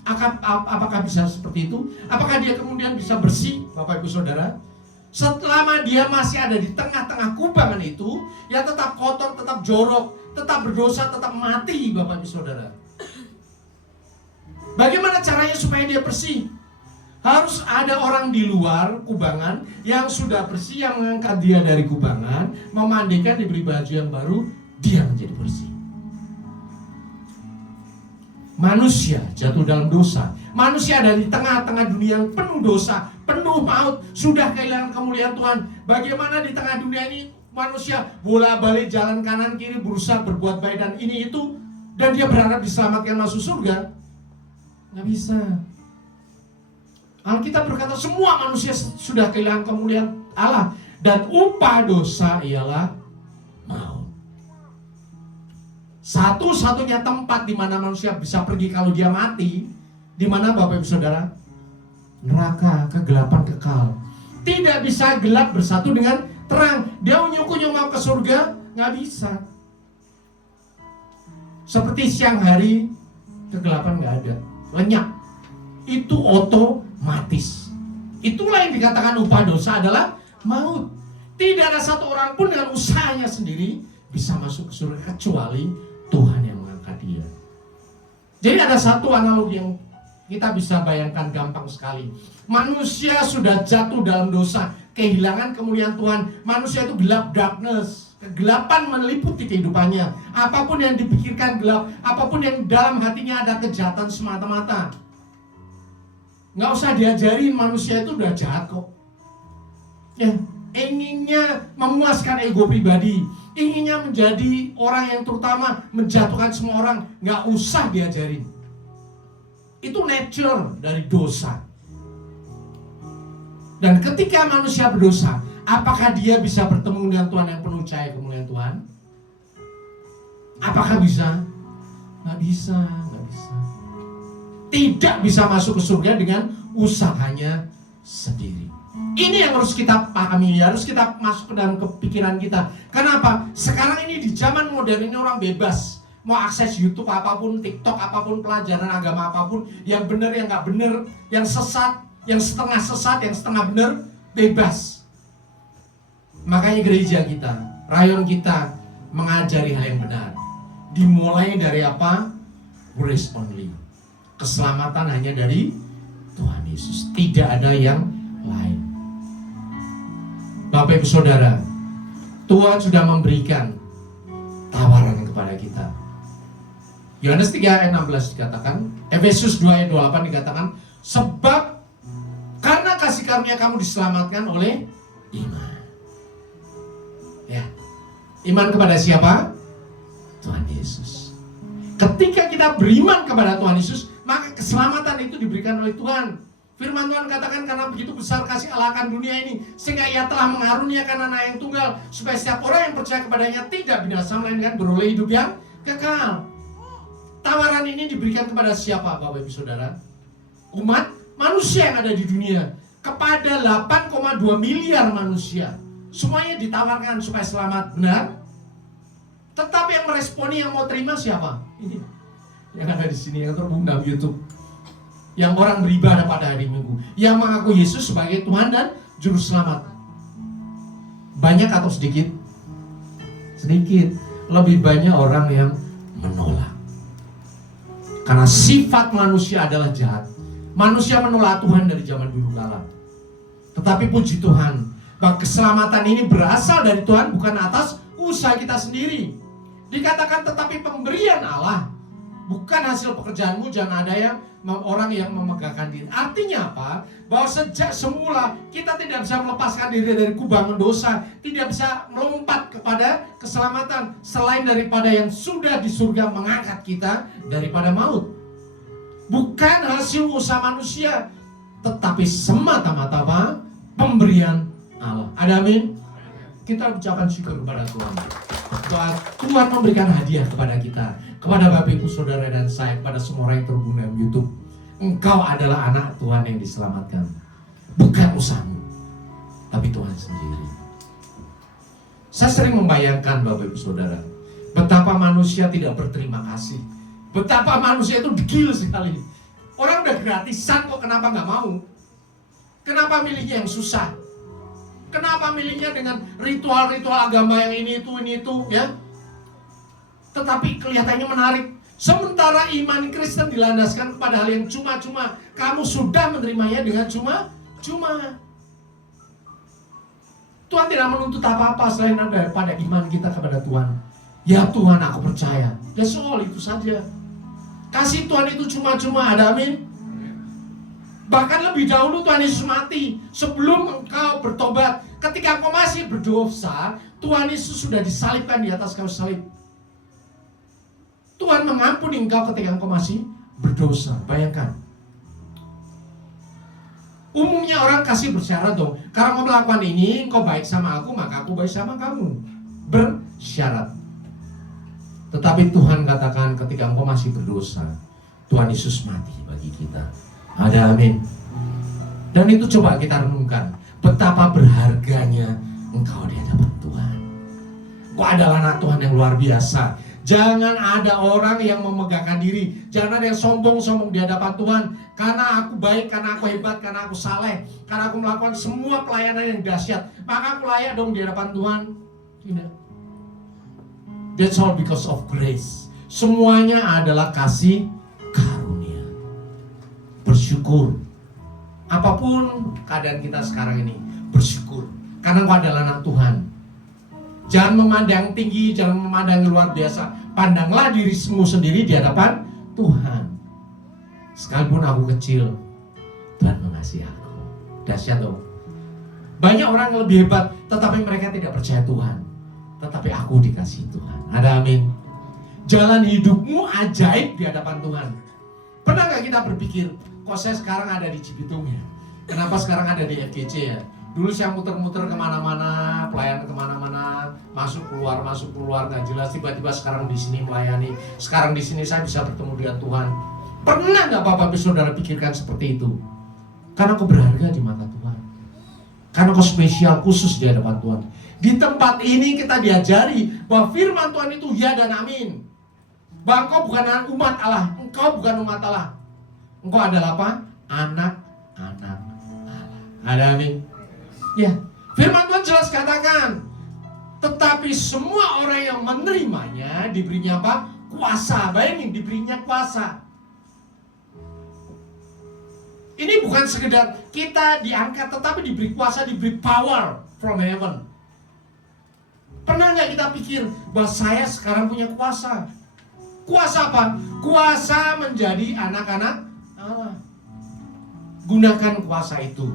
Apakah bisa seperti itu? Apakah dia kemudian bisa bersih, Bapak Ibu Saudara? Selama dia masih ada di tengah-tengah kubangan itu, ya tetap kotor, tetap jorok, tetap berdosa, tetap mati, Bapak Ibu Saudara. Bagaimana caranya supaya dia bersih? Harus ada orang di luar kubangan yang sudah bersih, yang mengangkat dia dari kubangan, memandikan, diberi baju yang baru, dia menjadi bersih. Manusia jatuh dalam dosa. Manusia ada di tengah-tengah dunia yang penuh dosa, penuh maut, sudah kehilangan kemuliaan Tuhan. Bagaimana di tengah dunia ini manusia bola-balik jalan kanan kiri, berusaha berbuat baik dan ini itu, dan dia berharap diselamatkan masuk surga? Nggak bisa. Alkitab berkata semua manusia sudah kehilangan kemuliaan Allah, dan upah dosa ialah maut. Satu-satunya tempat di mana manusia bisa pergi kalau dia mati, di mana Bapak Ibu Saudara? Neraka, kegelapan kekal. Tidak bisa gelap bersatu dengan terang. Dia unyuk-unyuk mau ke surga, nggak bisa. Seperti siang hari, kegelapan nggak ada, lenyap. Itu otomatis. Itulah yang dikatakan upah dosa adalah maut. Tidak ada satu orang pun dengan usahanya sendiri bisa masuk ke surga kecuali Tuhan yang mengangkat dia. Jadi ada satu analogi yang kita bisa bayangkan gampang sekali. Manusia sudah jatuh dalam dosa, kehilangan kemuliaan Tuhan. Manusia itu gelap, darkness. Kegelapan meliputi kehidupannya. Apapun yang dipikirkan gelap, apapun yang dalam hatinya ada kejahatan semata-mata. Nggak usah diajarin, manusia itu udah jahat kok. Ya, inginnya memuaskan ego pribadi, inginnya menjadi orang yang terutama menjatuhkan semua orang, nggak usah diajarin. Itu nature dari dosa. Dan ketika manusia berdosa, apakah dia bisa bertemu dengan Tuhan yang penuh cahaya kemuliaan Tuhan? Apakah bisa? Nggak bisa, nggak bisa. Tidak bisa masuk ke surga dengan usahanya sendiri. Ini yang harus kita pahami, harus kita masuk ke dalam kepikiran kita. Kenapa? Sekarang ini di zaman modern ini orang bebas. Mau akses YouTube apapun, TikTok apapun, pelajaran agama apapun, yang benar, yang nggak benar, yang sesat, yang setengah benar, bebas. Makanya gereja kita, rayon kita mengajari hal yang benar. Dimulai dari apa? Grace only. Keselamatan hanya dari Tuhan Yesus, tidak ada yang lain. Bapak Ibu Saudara, Tuhan sudah memberikan tawaran kepada kita. Yohanes 3 ayat 16 dikatakan, Efesus 2 ayat 28 dikatakan, sebab karena kasih karunia kamu diselamatkan oleh iman. Ya, iman kepada siapa? Tuhan Yesus. Ketika kita beriman kepada Tuhan Yesus, maka keselamatan itu diberikan oleh Tuhan. Firman Tuhan katakan, karena begitu besar kasih Allah akan dunia ini, sehingga ia telah mengaruniakan anak yang tunggal, supaya setiap orang yang percaya kepadanya tidak binasa, melainkan beroleh hidup yang kekal. Tawaran ini diberikan kepada siapa, Bapak Ibu Saudara? Umat manusia yang ada di dunia. Kepada 8,2 miliar manusia. Semuanya ditawarkan supaya selamat, benar? Tetapi yang meresponi, yang mau terima siapa? Ini yang ada di sini, yang terhubung dalam YouTube, yang orang beribadah pada hari Minggu, yang mengaku Yesus sebagai Tuhan dan Juru Selamat. Banyak atau sedikit? Sedikit. Lebih banyak orang yang menolak. Karena sifat manusia adalah jahat. Manusia menolak Tuhan dari zaman dulu kala. Tetapi puji Tuhan, bahwa keselamatan ini berasal dari Tuhan, bukan atas usaha kita sendiri. Dikatakan tetapi pemberian Allah bukan hasil pekerjaanmu, jangan ada yang orang yang memegahkan diri. Artinya apa? Bahwa sejak semula kita tidak bisa melepaskan diri dari kubangan dosa, tidak bisa melompat kepada keselamatan selain daripada yang sudah di surga mengangkat kita daripada maut. Bukan hasil usaha manusia, tetapi semata-mata apa? Pemberian Allah. Ada amin? Kita ucapkan syukur kepada Tuhan. Tuhan memberikan hadiah kepada kita, kepada Bapak Ibu Saudara dan saya, kepada semua orang yang terhubung dalam YouTube. Engkau adalah anak Tuhan yang diselamatkan, bukan usahamu, tapi Tuhan sendiri. Saya sering membayangkan Bapak Ibu Saudara, betapa manusia tidak berterima kasih, betapa manusia itu degil sekali. Orang udah gratisan kok, kenapa nggak mau? Kenapa milihnya yang susah? Kenapa milihnya dengan ritual-ritual agama yang ini itu ya? Tetapi kelihatannya menarik. Sementara iman Kristen dilandaskan kepada hal yang cuma-cuma. Kamu sudah menerimanya dengan cuma-cuma. Tuhan tidak menuntut apa-apa selain daripada iman kita kepada Tuhan. Ya Tuhan, aku percaya. That's all, itu saja. Kasih Tuhan itu cuma-cuma, ada amin? Bahkan lebih dahulu Tuhan Yesus mati sebelum engkau bertobat. Ketika engkau masih berdosa, Tuhan Yesus sudah disalibkan di atas kayu salib. Tuhan mengampuni engkau ketika engkau masih berdosa. Bayangkan. Umumnya orang kasih bersyarat dong. Kalau engkau melakukan ini, engkau baik sama aku, maka aku baik sama kamu. Bersyarat. Tetapi Tuhan katakan ketika engkau masih berdosa, Tuhan Yesus mati bagi kita. Ada amin. Dan itu coba kita renungkan, betapa berharganya engkau di hadapan Tuhan. Engkau adalah anak Tuhan yang luar biasa. Jangan ada orang yang memegahkan diri. Jangan ada yang sombong-sombong di hadapan Tuhan. Karena aku baik, karena aku hebat, karena aku saleh, karena aku melakukan semua pelayanan yang dahsyat, maka aku layak dong di hadapan Tuhan. Tidak. That's all because of grace. Semuanya adalah kasih karunia. Bersyukur. Apapun keadaan kita sekarang ini, bersyukur. Karena engkau adalah anak Tuhan. Jangan memandang tinggi, jangan memandang luar biasa. Pandanglah dirimu sendiri di hadapan Tuhan. Sekalipun aku kecil, Tuhan mengasihi aku. Dahsyat dong. Banyak orang yang lebih hebat, tetapi mereka tidak percaya Tuhan. Tetapi aku dikasihi Tuhan. Ada amin. Jalan hidupmu ajaib di hadapan Tuhan. Pernah gak kita berpikir, kok saya sekarang ada di Cibitung ya? Kenapa sekarang ada di FGC ya? Dulu saya muter-muter kemana-mana, pelayan kemana-mana, masuk keluar, gak jelas. Tiba-tiba sekarang di sini melayani. Sekarang di sini saya bisa bertemu dengan Tuhan. Pernah gak Bapak Ibu Saudara pikirkan seperti itu? Karena kau berharga di mata Tuhan. Karena kau spesial, khusus di hadapan Tuhan. Di tempat ini kita diajari bahwa firman Tuhan itu ya dan amin. Bahwa engkau bukan umat Allah, engkau bukan umat Allah. Engkau adalah apa? Anak-anak Allah. Ada amin. Ya, firman Tuhan jelas katakan, tetapi semua orang yang menerimanya diberinya apa? Kuasa. Bayangin, diberinya kuasa. Ini bukan sekedar kita diangkat, tetapi diberi kuasa, diberi power from heaven. Pernah nggak kita pikir bahwa saya sekarang punya kuasa? Kuasa apa? Kuasa menjadi anak-anak Allah. Gunakan kuasa itu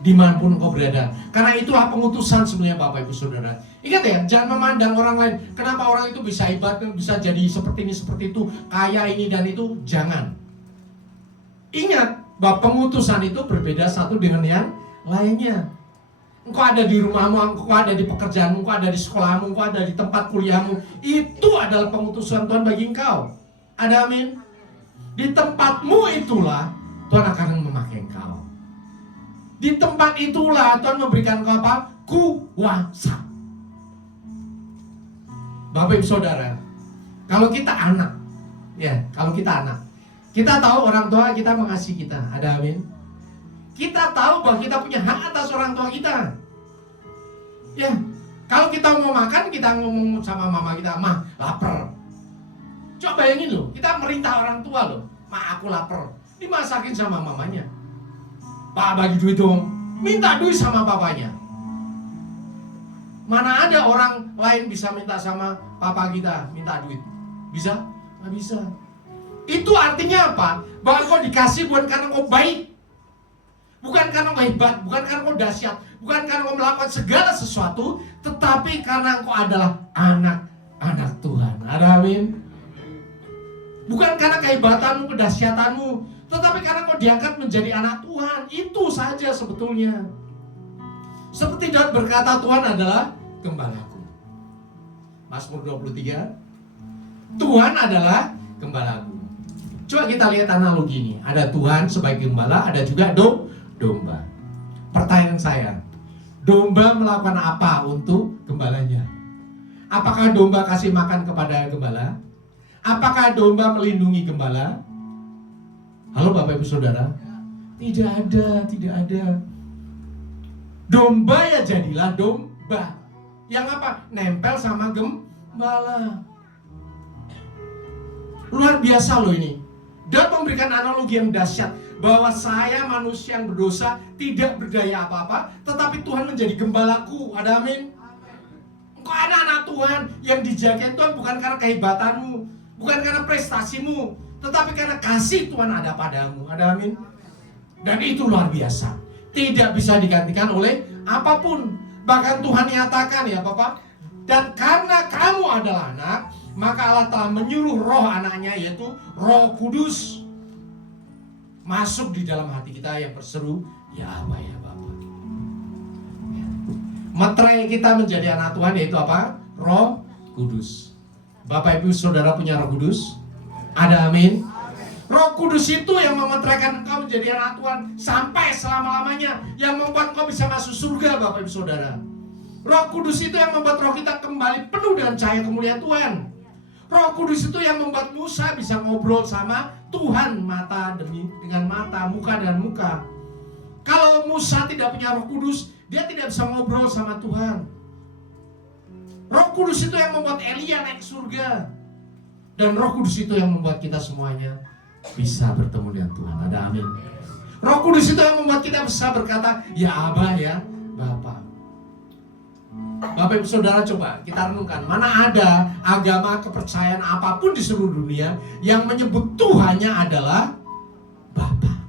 dimanapun kau berada. Karena itulah pengutusan sebenarnya Bapak Ibu Saudara. Ingat ya, jangan memandang orang lain. Kenapa orang itu bisa hebat, bisa jadi seperti ini, seperti itu, kaya ini dan itu. Jangan. Ingat bahwa pengutusan itu berbeda satu dengan yang lainnya. Engkau ada di rumahmu, engkau ada di pekerjaanmu, engkau ada di sekolahmu, engkau ada di tempat kuliahmu. Itu adalah pengutusan Tuhan bagi engkau. Ada amin? Di tempatmu itulah Tuhan akan memakai engkau. Di tempat itulah Tuhan memberikan engkau apa? Kuasa. Bapak Ibu Saudara, kalau kita anak, ya, kalau kita anak, kita tahu orang tua kita mengasihi kita. Ada amin? Kita tahu bahwa kita punya hak atas orang tua kita. Ya, kalau kita mau makan, kita ngomong sama mama kita, "Mah, lapar." Coba bayangin loh, kita merintah orang tua loh, "Ma, aku lapar." Dimasakin sama mamanya. "Pak, bagi duit dong." Minta duit sama papanya. Mana ada orang lain bisa minta sama papa kita minta duit. Bisa? Nggak bisa. Itu artinya apa? Bahwa kau dikasih bukan karena kau baik, bukan karena kau hebat, bukan karena kau dahsyat, bukan karena kau melakukan segala sesuatu, tetapi karena kau adalah anak Tuhan. Ada amin? Bukan karena kehebatanmu, kedahsyatanmu, tetapi karena kau diangkat menjadi anak Tuhan. Itu saja sebetulnya. Seperti Daud berkata, Tuhan adalah gembalaku. Mazmur 23, Tuhan adalah gembalaku. Coba kita lihat analogi ini. Ada Tuhan sebagai gembala, ada juga domba. Pertanyaan saya, domba melakukan apa untuk gembalanya? Apakah domba kasih makan kepada gembala? Apakah domba melindungi gembala? Halo Bapak Ibu Saudara? Tidak ada. Domba ya jadilah domba. Yang apa? Nempel sama gembala. Luar biasa loh ini. Dan memberikan analogi yang dahsyat, bahwa saya manusia yang berdosa, tidak berdaya apa-apa, tetapi Tuhan menjadi gembalaku. Ada amin? Engkau anak-anak Tuhan yang dijaga Tuhan bukan karena kehebatanmu, bukan karena prestasimu, tetapi karena kasih Tuhan ada padamu. Ada amin? Dan itu luar biasa. Tidak bisa digantikan oleh apapun. Bahkan Tuhan nyatakan ya Bapak, dan karena kamu adalah anak, maka Allah telah menyuruh roh anaknya, yaitu Roh Kudus, masuk di dalam hati kita yang berseru, ya Aba ya Bapa. Meterai kita menjadi anak Tuhan yaitu apa? Roh Kudus. Bapak Ibu Saudara punya Roh Kudus? Ada amin? Roh Kudus itu yang memeteraikan engkau menjadi anak Tuhan sampai selama-lamanya, yang membuat engkau bisa masuk surga Bapak Ibu Saudara. Roh Kudus itu yang membuat roh kita kembali penuh dengan cahaya kemuliaan Tuhan. Roh Kudus itu yang membuat Musa bisa ngobrol sama Tuhan mata dengan mata, muka dengan muka. Kalau Musa tidak punya Roh Kudus, dia tidak bisa ngobrol sama Tuhan. Roh Kudus itu yang membuat Elia naik surga. Dan Roh Kudus itu yang membuat kita semuanya bisa bertemu dengan Tuhan. Ada amin. Roh Kudus itu yang membuat kita bisa berkata, ya Aba ya Bapa. Bapak Ibu Saudara, coba kita renungkan, mana ada agama kepercayaan apapun di seluruh dunia yang menyebut Tuhannya adalah Bapa.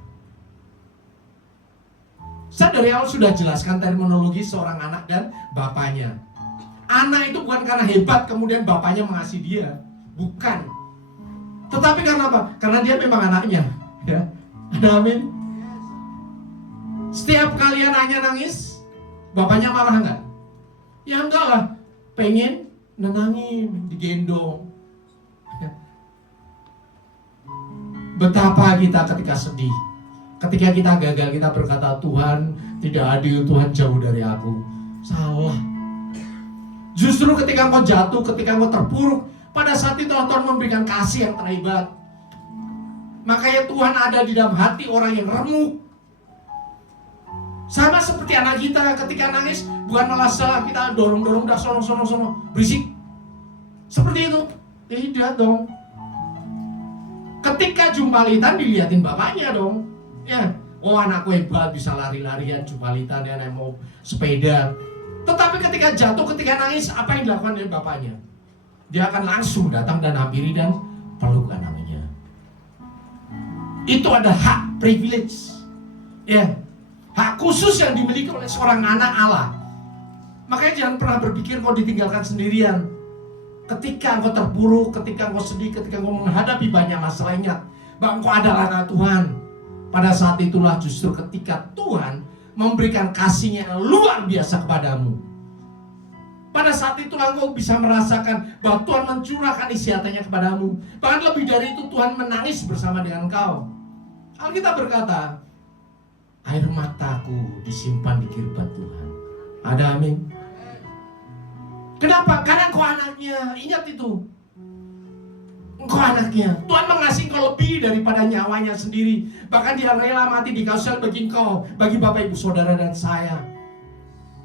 Saya dari awal sudah jelaskan terminologi seorang anak dan bapaknya. Anak itu bukan karena hebat kemudian bapaknya mengasihi dia, bukan. Tetapi karena apa? Karena dia memang anaknya. Ya, ada amin. Setiap kali anaknya nangis, bapaknya marah enggak? Ya enggak lah, pengen nenangin, digendong. Betapa kita ketika sedih, ketika kita gagal, kita berkata, Tuhan tidak adil, Tuhan jauh dari aku. Salah. Justru ketika engkau jatuh, ketika engkau terpuruk, pada saat itu Tuhan memberikan kasih yang terhebat. Makanya Tuhan ada di dalam hati orang yang remuk. Sama seperti anak kita ketika nangis, bukan malah salah kita dorong-dorong, dah sono, berisik. Seperti itu. Tidak dong. Ketika jumpalitan dilihatin bapaknya dong. Ya, oh anakku hebat, bisa lari-larian, jumpalitan, dia mau sepeda. Tetapi ketika jatuh, ketika nangis, apa yang dilakukan oleh bapaknya? Dia akan langsung datang dan hampiri dan peluk anaknya. Itu ada hak privilege. Ya. Hak khusus yang dimiliki oleh seorang anak Allah. Makanya jangan pernah berpikir kau ditinggalkan sendirian. Ketika engkau terpuruk, ketika engkau sedih, ketika engkau menghadapi banyak masalah, ingat bahwa engkau adalah anak Tuhan. Pada saat itulah justru ketika Tuhan memberikan kasih-Nya yang luar biasa kepadamu. Pada saat itulah engkau bisa merasakan bahwa Tuhan mencurahkan isi hatinya kepadamu. Bahkan lebih dari itu, Tuhan menangis bersama dengan engkau. Alkitab berkata, air mataku disimpan di kirbat Tuhan. Ada amin. Kenapa? Karena engkau anaknya. Ingat itu. Engkau anaknya. Tuhan mengasihi engkau lebih daripada nyawanya sendiri. Bahkan Dia rela mati di kayu salib bagi engkau, bagi Bapak Ibu Saudara dan saya.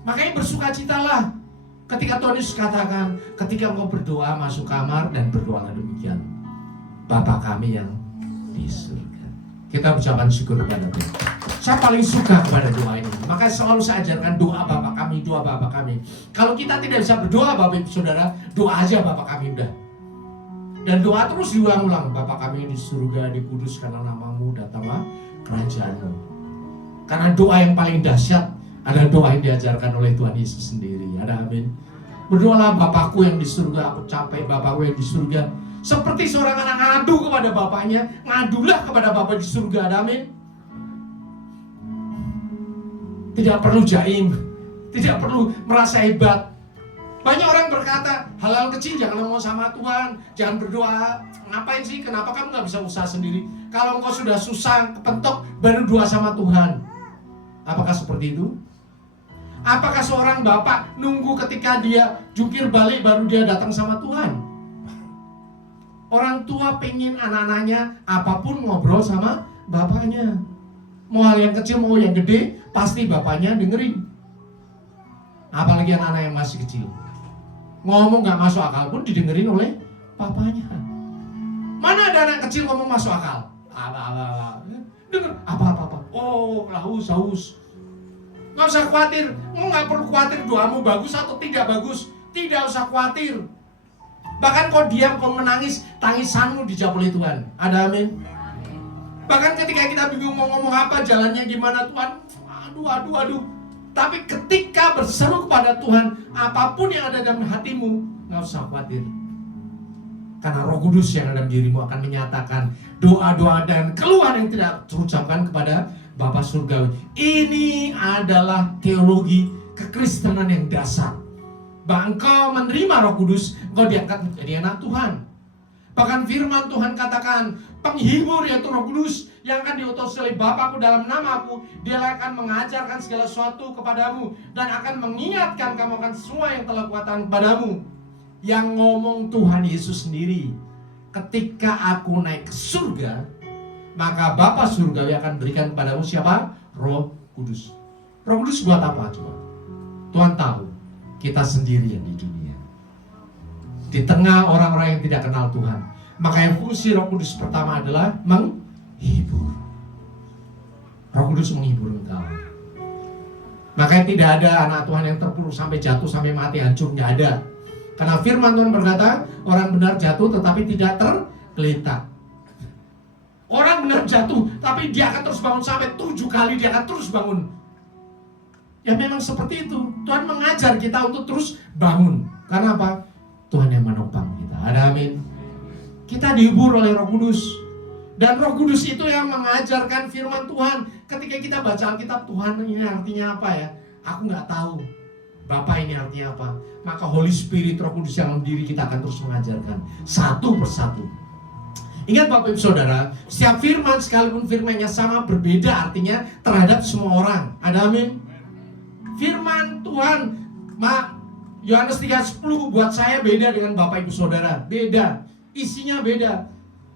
Makanya bersukacitalah ketika Tuhan Yesus katakan, ketika engkau berdoa, masuk kamar dan berdoalah demikian, Bapa kami yang di surga. Kita ucapkan syukur kepada Tuhan. Saya paling suka kepada doa ini. Makanya selalu saya ajarkan doa Bapa kami, doa Bapa kami. Kalau kita tidak bisa berdoa Bapak Ibu Saudara, doa aja Bapa kami udah. Dan doa terus diulang-ulang. Bapa kami yang di surga, dikuduskanlah namamu, datanglah kerajaanmu. Karena doa yang paling dahsyat adalah doa yang diajarkan oleh Tuhan Yesus sendiri. Ada amin. Berdoalah, Bapakku yang di surga, aku capek Bapakku yang di surga. Seperti seorang anak ngadu kepada bapaknya, ngadulah kepada Bapa di surga. Ada amin. Tidak perlu jaim, tidak perlu merasa hebat. Banyak orang berkata, hal-hal kecil jangan ngomong sama Tuhan, jangan berdoa. Ngapain sih? Kenapa kamu gak bisa usaha sendiri? Kalau engkau sudah susah, kepentok, baru doa sama Tuhan. Apakah seperti itu? Apakah seorang bapak nunggu ketika dia jungkir balik baru dia datang sama Tuhan? Orang tua pengen anak-anaknya apapun ngobrol sama bapaknya. Mau hal yang kecil, mau yang gede, pasti bapaknya dengerin. Apalagi anak-anak yang masih kecil. Ngomong gak masuk akal pun didengerin oleh papanya. Mana ada anak kecil ngomong masuk akal? Dengar apa-apa. Oh, haus. Gak usah khawatir. Gak perlu khawatir doamu bagus atau tidak bagus. Tidak usah khawatir. Bahkan kau diam, kau menangis, tangisanmu dijawab oleh Tuhan. Ada amin. Bahkan ketika kita bingung mau ngomong apa, jalannya gimana Tuhan, aduh. Tapi ketika berseru kepada Tuhan, apapun yang ada dalam hatimu, gak usah khawatir. Karena Roh Kudus yang ada dalam dirimu akan menyatakan doa-doa dan keluhan yang tidak terucapkan kepada Bapa Surgawi. Ini adalah teologi kekristenan yang dasar. Bahwa engkau menerima Roh Kudus, engkau diangkat menjadi anak Tuhan. Bahkan firman Tuhan katakan, penghibur yaitu Roh Kudus yang akan diutus oleh Bapakku dalam namaku, dia akan mengajarkan segala sesuatu kepadamu dan akan mengingatkan kamu akan semua yang telah kuatakan kepadamu. Yang ngomong Tuhan Yesus sendiri. Ketika aku naik ke surga, maka Bapa Surgawi akan berikan kepadamu siapa? Roh Kudus. Roh Kudus buat apa coba? Tuhan tahu kita sendirian di dunia. Di tengah orang-orang yang tidak kenal Tuhan. Makanya fungsi Roh Kudus pertama adalah menghibur. Roh Kudus menghibur engkau. Makanya tidak ada anak Tuhan yang terpuruk sampai jatuh, sampai mati, hancur. Tidak ada. Karena firman Tuhan berkata, orang benar jatuh tetapi tidak tergeletak. Orang benar jatuh, tapi dia akan terus bangun sampai 7 kali dia akan terus bangun. Ya memang seperti itu. Tuhan mengajar kita untuk terus bangun. Karena apa? Tuhan yang menopang kita. Ada amin. Kita dihibur oleh Roh Kudus. Dan Roh Kudus itu yang mengajarkan firman Tuhan. Ketika kita baca Alkitab, Tuhan ini artinya apa ya? Aku gak tahu. Bapak ini artinya apa? Maka Holy Spirit, Roh Kudus yang dalam diri kita akan terus mengajarkan. Satu persatu. Ingat Bapak Ibu Saudara, setiap firman sekalipun firmannya sama berbeda artinya terhadap semua orang. Ada amin. Firman Tuhan, Yohanes 3:10 buat saya beda dengan Bapak Ibu Saudara. Beda. Isinya beda.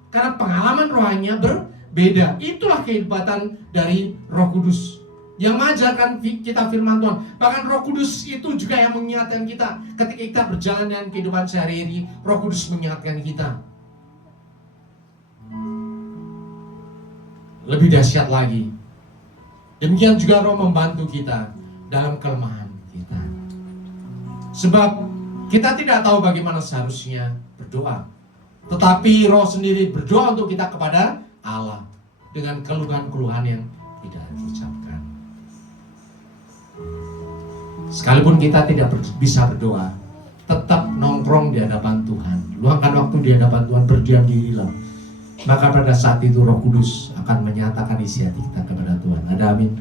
Karena pengalaman rohaninya berbeda. Itulah kehebatan dari Roh Kudus yang mengajarkan kita firman Tuhan. Bahkan Roh Kudus itu juga yang mengingatkan kita. Ketika kita berjalan dengan kehidupan sehari-hari, Roh Kudus mengingatkan kita. Lebih dahsyat lagi, demikian juga Roh membantu kita dalam kelemahan kita. Sebab kita tidak tahu bagaimana seharusnya berdoa. Tetapi Roh sendiri berdoa untuk kita kepada Allah dengan keluhan-keluhan yang tidak terucapkan. Sekalipun kita tidak bisa berdoa, tetap nongkrong di hadapan Tuhan. Luangkan waktu di hadapan Tuhan, berdiam dirilah. Maka pada saat itu Roh Kudus akan menyatakan isi hati kita kepada Tuhan. Ada amin.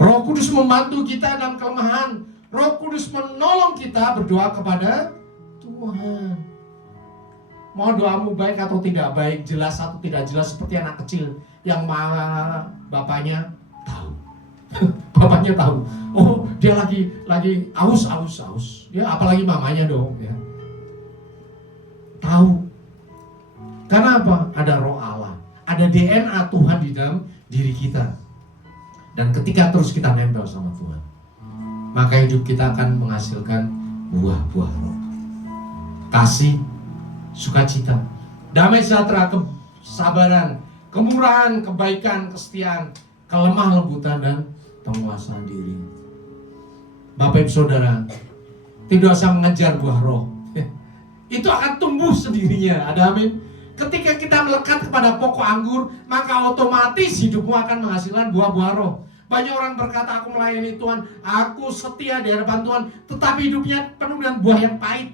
Roh Kudus membantu kita dalam kelemahan. Roh Kudus menolong kita berdoa kepada Tuhan. Mau doamu baik atau tidak baik, jelas atau tidak jelas, seperti anak kecil yang bapaknya tahu. Bapaknya tahu. Oh, dia lagi aus. Ya, apalagi mamanya dong, ya. Tahu. Karena apa? Ada Roh Allah, ada DNA Tuhan di dalam diri kita. Dan ketika terus kita nempel sama Tuhan, maka hidup kita akan menghasilkan buah-buah roh. Kasih, sukacita, damai sejahtera, kesabaran, kemurahan, kebaikan, kesetiaan, kelemah lembutan dan penguasaan diri. Bapak Ibu Saudara, tidak usah mengejar buah roh. Itu akan tumbuh sendirinya. Ada amin. Ketika kita melekat kepada pokok anggur, maka otomatis hidupmu akan menghasilkan buah-buah roh. Banyak orang berkata, aku melayani Tuhan, aku setia di hadapan Tuhan, tetapi hidupnya penuh dengan buah yang pahit.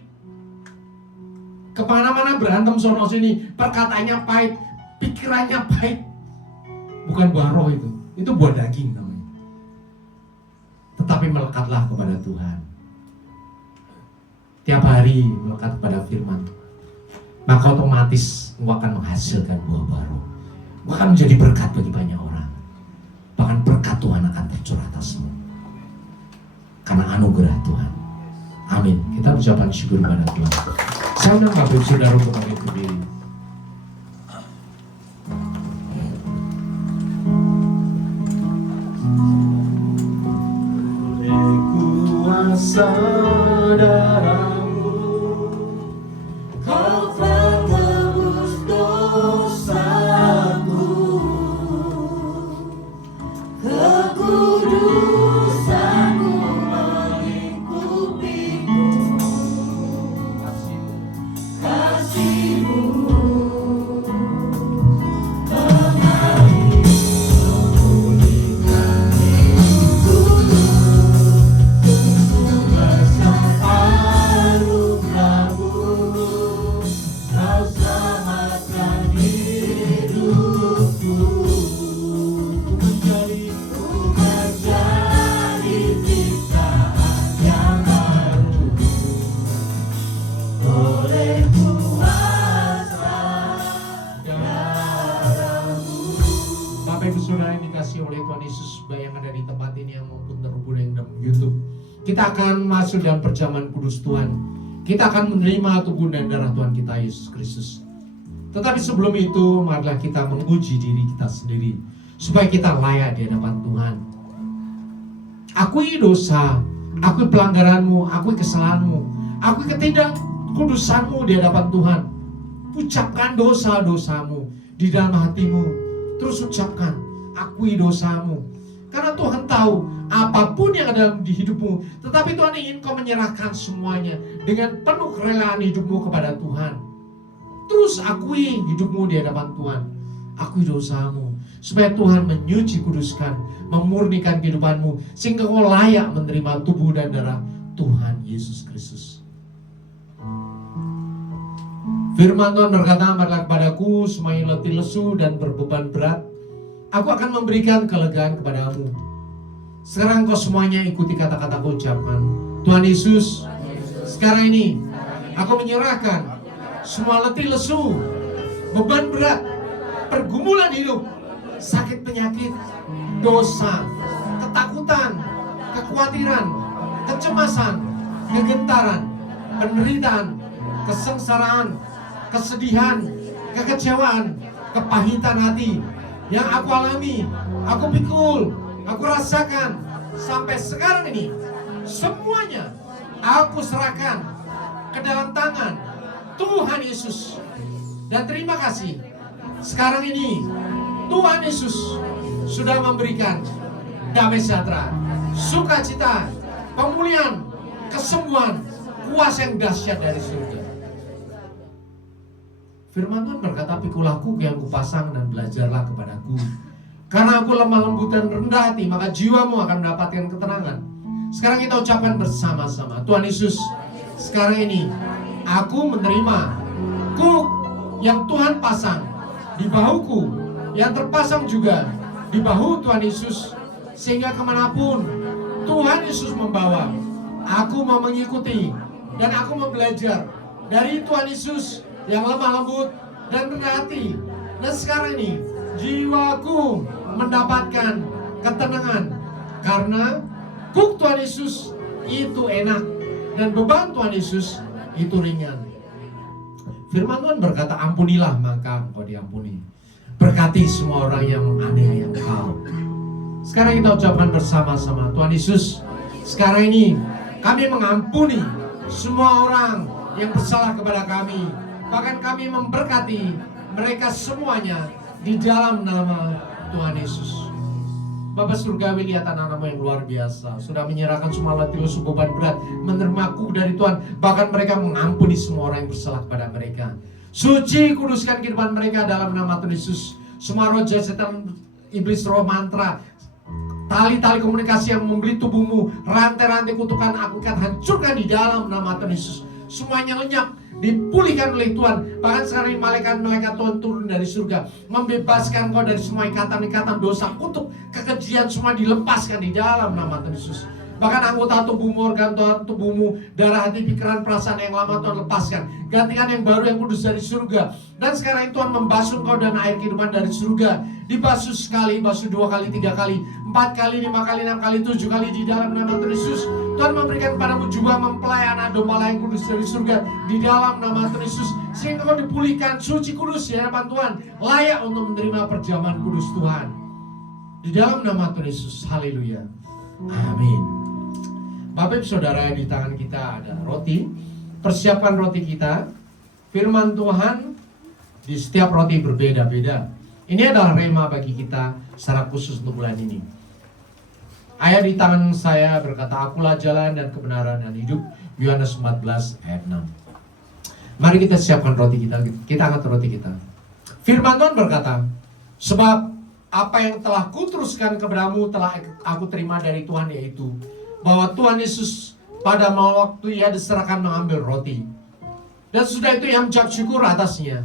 Kemana-mana berantem sono sini, perkataannya pahit, pikirannya pahit. Bukan buah roh itu buah daging namanya. Tetapi melekatlah kepada Tuhan. Tiap hari melekat kepada firman, maka otomatis engkau akan menghasilkan buah baru. Engkau akan menjadi berkat bagi banyak orang. Bahkan berkat Tuhan akan tercurah atasmu karena anugerah Tuhan. Amin. Kita ucapkan syukur kepada Tuhan. Saya undang Bapak Ibu Saudara untuk bangkit berdiri. Kuasa darahmu, kau tebus dosaku, kekudusanmu mengikupiku, kasihmu kita akan masuk dalam perjamuan kudus Tuhan. Kita akan menerima tubuh dan darah Tuhan kita Yesus Kristus. Tetapi sebelum itu, marilah kita menguji diri kita sendiri supaya kita layak di hadapan Tuhan. Akui dosa, akui pelanggaranmu, akui kesalahanmu, akui ketidakkudusanmu di hadapan Tuhan. Ucapkan dosa-dosamu di dalam hatimu. Terus ucapkan, akui dosamu. Karena Tuhan tahu apapun yang ada di hidupmu, tetapi Tuhan ingin kau menyerahkan semuanya dengan penuh kerelaan hidupmu kepada Tuhan. Terus akui hidupmu di hadapan Tuhan. Akui dosamu supaya Tuhan menyuci kuduskan, memurnikan kehidupanmu sehingga kau layak menerima tubuh dan darah Tuhan Yesus Kristus. Firman Tuhan berkata, marilah kepadaku semua yang letih lesu dan berbeban berat, aku akan memberikan kelegaan kepadamu. Sekarang kau semuanya ikuti kata-kataku ucapkan. Tuhan Yesus, sekarang ini aku menyerahkan semua letih lesu, beban berat, pergumulan hidup, sakit penyakit, dosa, ketakutan, kekhawatiran, kecemasan, kegentaran, penderitaan, kesengsaraan, kesedihan, kekecewaan, kepahitan hati yang aku alami, aku pikul, aku rasakan sampai sekarang ini, semuanya aku serahkan ke dalam tangan Tuhan Yesus. Dan terima kasih, sekarang ini Tuhan Yesus sudah memberikan damai sejahtera, sukacita, pemulihan, kesembuhan, kuasa yang dahsyat dari surga. Firman Tuhan berkata, pikul aku yang kupasang dan belajarlah kepadaku. Karena aku lemah lembut dan rendah hati, maka jiwamu akan mendapatkan ketenangan. Sekarang kita ucapkan bersama-sama. Tuhan Yesus, sekarang ini aku menerima kuk yang Tuhan pasang di bahuku, yang terpasang juga di bahu Tuhan Yesus, sehingga kemanapun Tuhan Yesus membawa, aku mau mengikuti dan aku mau belajar dari Tuhan Yesus yang lemah lembut dan rendah hati. Dan sekarang ini jiwaku mendapatkan ketenangan karena kuk Tuhan Yesus itu enak dan beban Tuhan Yesus itu ringan. Firman Tuhan berkata, ampunilah maka engkau diampuni. Berkati semua orang yang menganiaya engkau. Sekarang kita ucapkan bersama-sama. Tuhan Yesus, sekarang ini kami mengampuni semua orang yang bersalah kepada kami. Bahkan kami memberkati mereka semuanya di dalam nama Tuhan Yesus. Bapa Surgawi, lihat anak-anakmu yang luar biasa, sudah menyerahkan semua letih lesu beban berat, menerima kutuk dari Tuhan. Bahkan mereka mengampuni semua orang yang bersalah kepada mereka. Suci, kuduskan kehidupan mereka dalam nama Tuhan Yesus. Semua roh jahat, setan, iblis, roh mantra, tali-tali komunikasi yang membeli tubuhmu, rantai-rantai kutukan, aku ikat, hancurkan di dalam nama Tuhan Yesus. Semuanya lenyap, dipulihkan oleh Tuhan. Bahkan sekarang ini malaikat-malaikat Tuhan turun dari surga, membebaskan kau dari semua ikatan-ikatan dosa, kutuk, kekejian, semua dilepaskan di dalam nama Tuhan Yesus. Bahkan anggota tubuhmu, organ tubuhmu, darah, hati, pikiran, perasaan yang lama Tuhan lepaskan. Gantikan yang baru, yang kudus dari surga. Dan sekarang Tuhan membasuh kau dan air kehidupan dari surga. Dibasuh sekali, basuh 2 kali, 3 kali, 4 kali, 5 kali, 6 kali, 7 kali di dalam nama Tuhan Yesus. Tuhan memberikan kepadamu juga mempelai anak domba yang kudus dari surga di dalam nama Tuhan Yesus. Sehingga kau dipulihkan, suci, kudus di hadapan Tuhan, layak untuk menerima perjamuan kudus Tuhan. Di dalam nama Tuhan Yesus, haleluya. Amin. Bapak Ibu Saudara, di tangan kita ada roti. Persiapkan roti kita. Firman Tuhan di setiap roti berbeda-beda. Ini adalah rema bagi kita secara khusus untuk bulan ini. Ayat di tangan saya berkata, akulah jalan dan kebenaran dan hidup. Yohanes 14 ayat 6. Mari kita siapkan roti kita. Kita angkat roti kita. Firman Tuhan berkata, sebab apa yang telah kuteruskan kepadamu telah aku terima dari Tuhan, yaitu bahwa Tuhan Yesus pada waktu ia diserahkan mengambil roti, dan sudah itu ia mengucap syukur atasnya.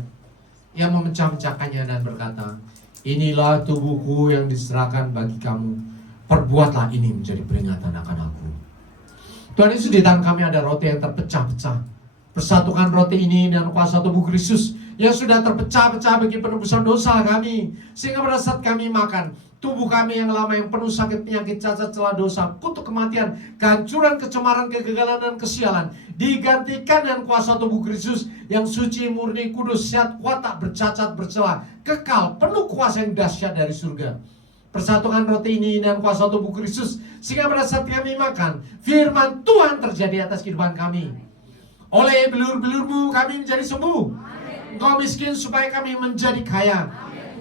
Ia memecah-mecahkannya dan berkata, inilah tubuhku yang diserahkan bagi kamu. Perbuatlah ini menjadi peringatan akan aku. Tuhan Yesus, di tangan kami ada roti yang terpecah-pecah. Persatukan roti ini dan kuasa tubuh Kristus yang sudah terpecah-pecah bagi penebusan dosa kami. Sehingga pada saat kami makan, tubuh kami yang lama yang penuh sakit, penyakit, cacat, celah dosa, kutuk kematian, kehancuran, kecemaran, kegagalan, dan kesialan digantikan dengan kuasa tubuh Kristus yang suci, murni, kudus, sehat, kuat, tak bercacat, bercela, kekal, penuh kuasa yang dahsyat dari surga. Persatukan roti ini dan kuasa tubuh Kristus, sehingga pada saat kami makan, firman Tuhan terjadi atas kehidupan kami. Oleh belur-belurmu kami menjadi sembuh. Engkau miskin supaya kami menjadi kaya.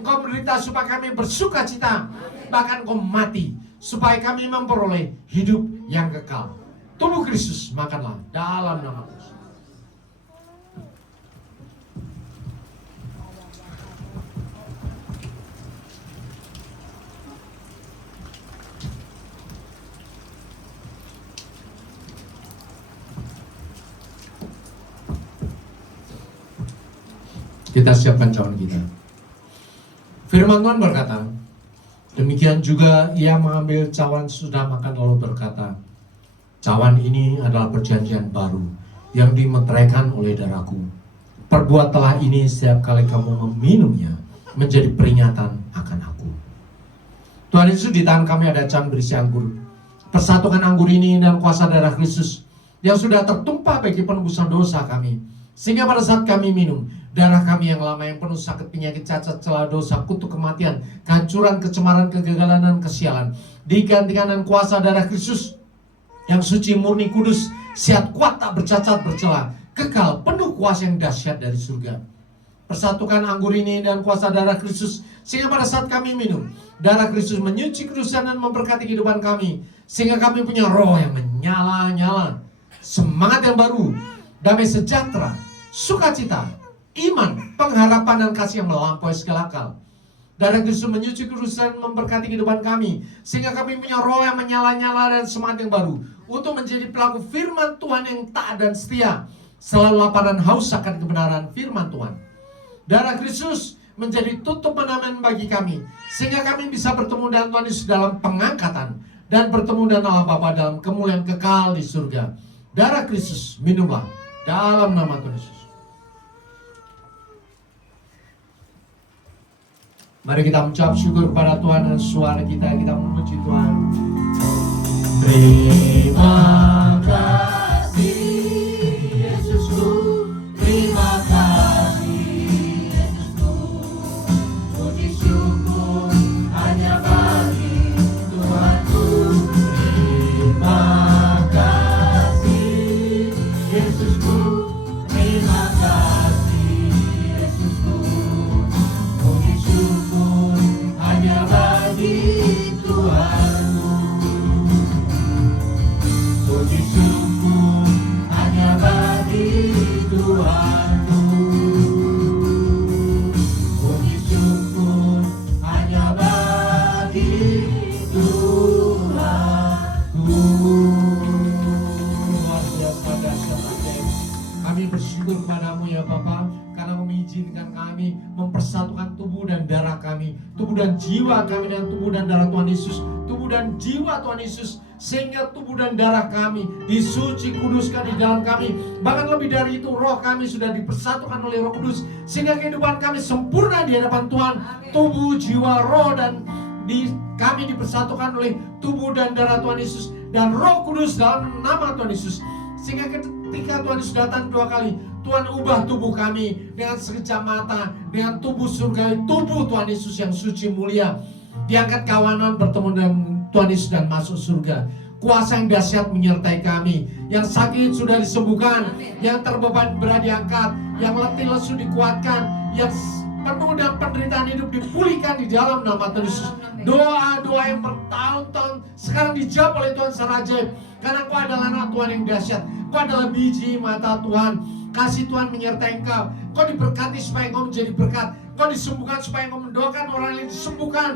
Engkau menderita supaya kami bersuka cita. Bahkan engkau mati supaya kami memperoleh hidup yang kekal. Tubuh Kristus, makanlah dalam nama Yesus. Kita siapkan cawan kita. Firman Tuhan berkata, demikian juga ia mengambil cawan sudah makan lalu berkata, cawan ini adalah perjanjian baru yang dimeteraikan oleh darahku. Perbuatlah ini setiap kali kamu meminumnya menjadi peringatan akan aku. Tuhan Yesus, di tangan kami ada cawan berisi anggur. Persatukan anggur ini dan kuasa darah Kristus yang sudah tertumpah bagi penebusan dosa kami. Sehingga pada saat kami minum, darah kami yang lama yang penuh sakit, penyakit, cacat, celah dosa, kutuk kematian, kehancuran, kecemaran, kegagalan, dan kesialan digantikan dengan kuasa darah Kristus yang suci, murni, kudus, sehat, kuat, tak bercacat, bercela, kekal, penuh kuasa yang dahsyat dari surga. Persatukan anggur ini dan kuasa darah Kristus, sehingga pada saat kami minum, darah Kristus menyuci kudusan dan memberkati kehidupan kami, sehingga kami punya roh yang menyala-nyala, semangat yang baru, damai sejahtera, sukacita, iman, pengharapan, dan kasih yang melampaui segala akal. Darah Kristus menyuci kudusan, memberkati kehidupan kami, sehingga kami punya roh yang menyala-nyala dan semangat yang baru untuk menjadi pelaku firman Tuhan yang taat dan setia, selalu lapar dan haus akan kebenaran firman Tuhan. Darah Kristus menjadi tutup penamaan bagi kami, sehingga kami bisa bertemu dengan Tuhan Yesus dalam pengangkatan dan bertemu dengan Allah Bapa dalam kemuliaan kekal di surga. Darah Kristus, minumlah dalam nama Tuhan Yesus. Mari kita mengucap syukur kepada Tuhan dan suara kita memuji Tuhan. Terima kasih Yesusku, terima kasih Yesusku. Puji syukur hanya bagi Tuhanku. Terima kasih Yesusku, terima kasih Yesusku. Puji syukur hanya bagi Tuhan. kami, mempersatukan tubuh dan darah kami, tubuh dan jiwa kami dengan tubuh dan darah Tuhan Yesus, tubuh dan jiwa Tuhan Yesus, sehingga tubuh dan darah kami disuci kuduskan di dalam kami. Bahkan lebih dari itu, roh kami sudah dipersatukan oleh Roh Kudus, sehingga kehidupan kami sempurna di hadapan Tuhan. Tubuh, jiwa, roh dan kami dipersatukan oleh tubuh dan darah Tuhan Yesus dan Roh Kudus dalam nama Tuhan Yesus. Sehingga ketika Tuhan Yesus datang 2 kali, Tuhan ubah tubuh kami dengan sekejap mata, dengan tubuh surgawi, tubuh Tuhan Yesus yang suci mulia. Diangkat kawanan bertemu dengan Tuhan Yesus dan masuk surga. Kuasa yang dahsyat menyertai kami. Yang sakit sudah disembuhkan, yang terbeban berat diangkat, yang letih lesu dikuatkan, yang penuh dan penderitaan hidup dipulihkan di dalam nama Tuhan Yesus. Doa-doa yang bertahun-tahun sekarang dijawab oleh Tuhan secara ajaib. Karena Engkau adalah anak Tuhan yang dahsyat. Engkau adalah biji mata Tuhan. Kasih Tuhan menyertai engkau. Engkau diberkati supaya engkau menjadi berkat. Engkau disembuhkan supaya engkau mendoakan orang lain disembuhkan.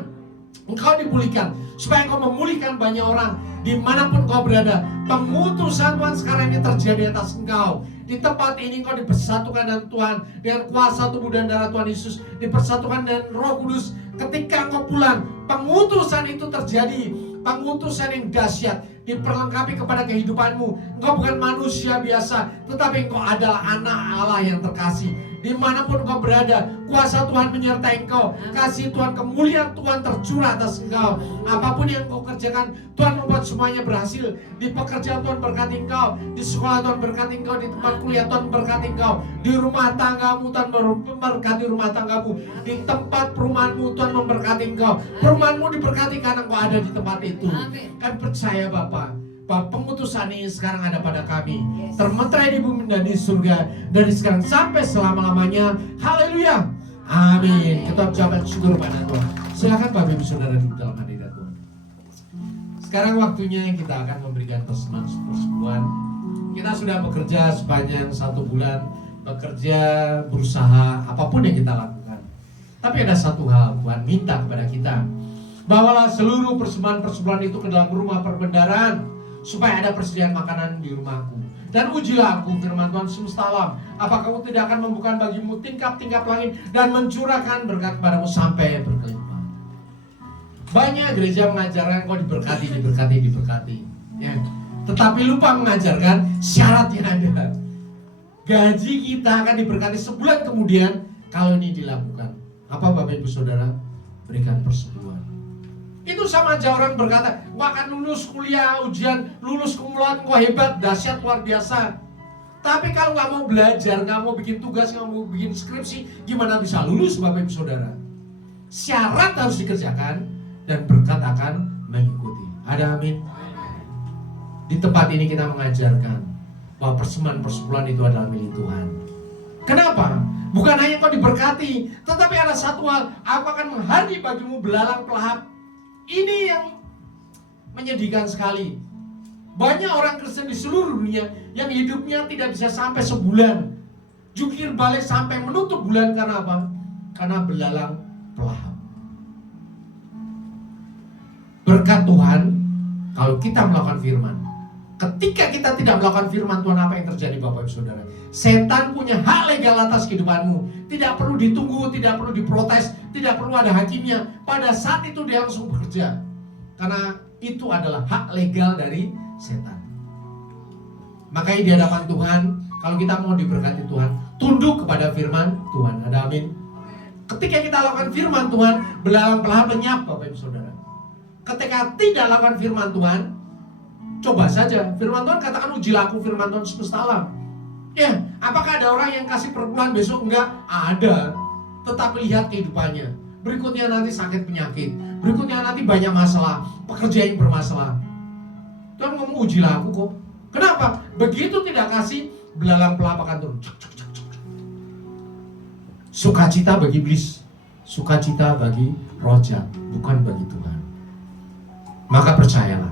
Engkau dipulihkan supaya engkau memulihkan banyak orang dimanapun kau berada. Pengutusan Tuhan sekarang ini terjadi atas engkau. Di tempat ini engkau dipersatukan dengan Tuhan, dengan kuasa tubuh dan darah Tuhan Yesus, dipersatukan dengan Roh Kudus. Ketika engkau pulang, pengutusan itu terjadi, pengutusan yang dahsyat diperlengkapi kepada kehidupanmu. Engkau bukan manusia biasa, tetapi engkau adalah anak Allah yang terkasih. Dimanapun engkau berada, kuasa Tuhan menyertai engkau. Kasih Tuhan, kemuliaan Tuhan tercurah atas engkau. Apapun yang engkau kerjakan, Tuhan membuat semuanya berhasil. Di pekerjaan Tuhan berkati engkau, di sekolah Tuhan berkati engkau, di tempat kuliah Tuhan berkati engkau, di rumah tanggamu Tuhan memberkati rumah tanggamu, di tempat perumahanmu Tuhan memberkati engkau. Perumahanmu diberkati karena engkau ada di tempat itu. Kan percaya Bapak, bahwa pengutusan ini sekarang ada pada kami, termeterai di bumi dan di surga, dari sekarang sampai selama-lamanya. Haleluya, amin. Kita ucapkan syukur pada Tuhan. Silakan Bapak Ibu Saudara di dalam hadirat Tuhan. Sekarang waktunya kita akan memberikan persembahan. Kita sudah bekerja sepanjang 1 bulan, bekerja, berusaha, apapun yang kita lakukan. Tapi ada satu hal, Tuhan minta kepada kita, bawalah seluruh persembahan-persembahan itu ke dalam rumah perbendaharaan, supaya ada persediaan makanan di rumahku. Dan ujilah aku, firman Tuhan semesta alam, apakah kamu tidak akan membuka bagimu tingkap-tingkap langit dan mencurahkan berkat kepadamu sampai berkelimpahan. Banyak gereja mengajarkan kau diberkati, ya. Tetapi lupa mengajarkan syaratnya ada. Gaji kita akan diberkati sebulan kemudian kalau ini dilakukan. Apa Bapak Ibu Saudara? Berikan persetujuan. Itu sama aja orang berkata, kau akan lulus kuliah, ujian, lulus kumulat, kau hebat, dahsyat, luar biasa. Tapi kalau nggak mau belajar, nggak mau bikin tugas, nggak mau bikin skripsi, gimana bisa lulus Bapak Ibu Saudara? Syarat harus dikerjakan dan berkat akan mengikuti. Ada amin? Di tempat ini kita mengajarkan bahwa persembahan itu adalah milik Tuhan. Kenapa? Bukan hanya kau diberkati, tetapi ada satu hal, aku akan menghadi bagimu belalang pelahap. Ini yang menyedihkan sekali. Banyak orang Kristen di seluruh dunia yang hidupnya tidak bisa sampai sebulan, jungkir balik sampai menutup bulan. Karena apa? Karena belalang pelahap. Berkat Tuhan kalau kita melakukan firman. Ketika kita tidak melakukan firman Tuhan, apa yang terjadi Bapak Ibu Saudara? Setan punya hak legal atas kehidupanmu. Tidak perlu ditunggu, tidak perlu diprotes, tidak perlu ada hakimnya. Pada saat itu dia langsung bekerja. Karena itu adalah hak legal dari setan. Makanya di hadapan Tuhan, kalau kita mau diberkati Tuhan, tunduk kepada firman Tuhan. Ada amin? Ketika kita lakukan firman Tuhan, belalang pelahap lenyap Bapak Ibu Saudara. Ketika tidak lakukan firman Tuhan, coba saja, firman Tuhan katakan ujilah aku, firman Tuhan semesta alam. Ya, apakah ada orang yang kasih perpuluhan besok? Enggak, ada. Tetapi lihat kehidupannya. Berikutnya nanti sakit penyakit. Berikutnya nanti banyak masalah, pekerjaan yang bermasalah. Tuhan ngomong ujilah aku kok. Kenapa? Begitu tidak kasih, belalang pelahap akan turun. Sukacita bagi iblis, sukacita bagi roh jahat, bukan bagi Tuhan. Maka percayalah,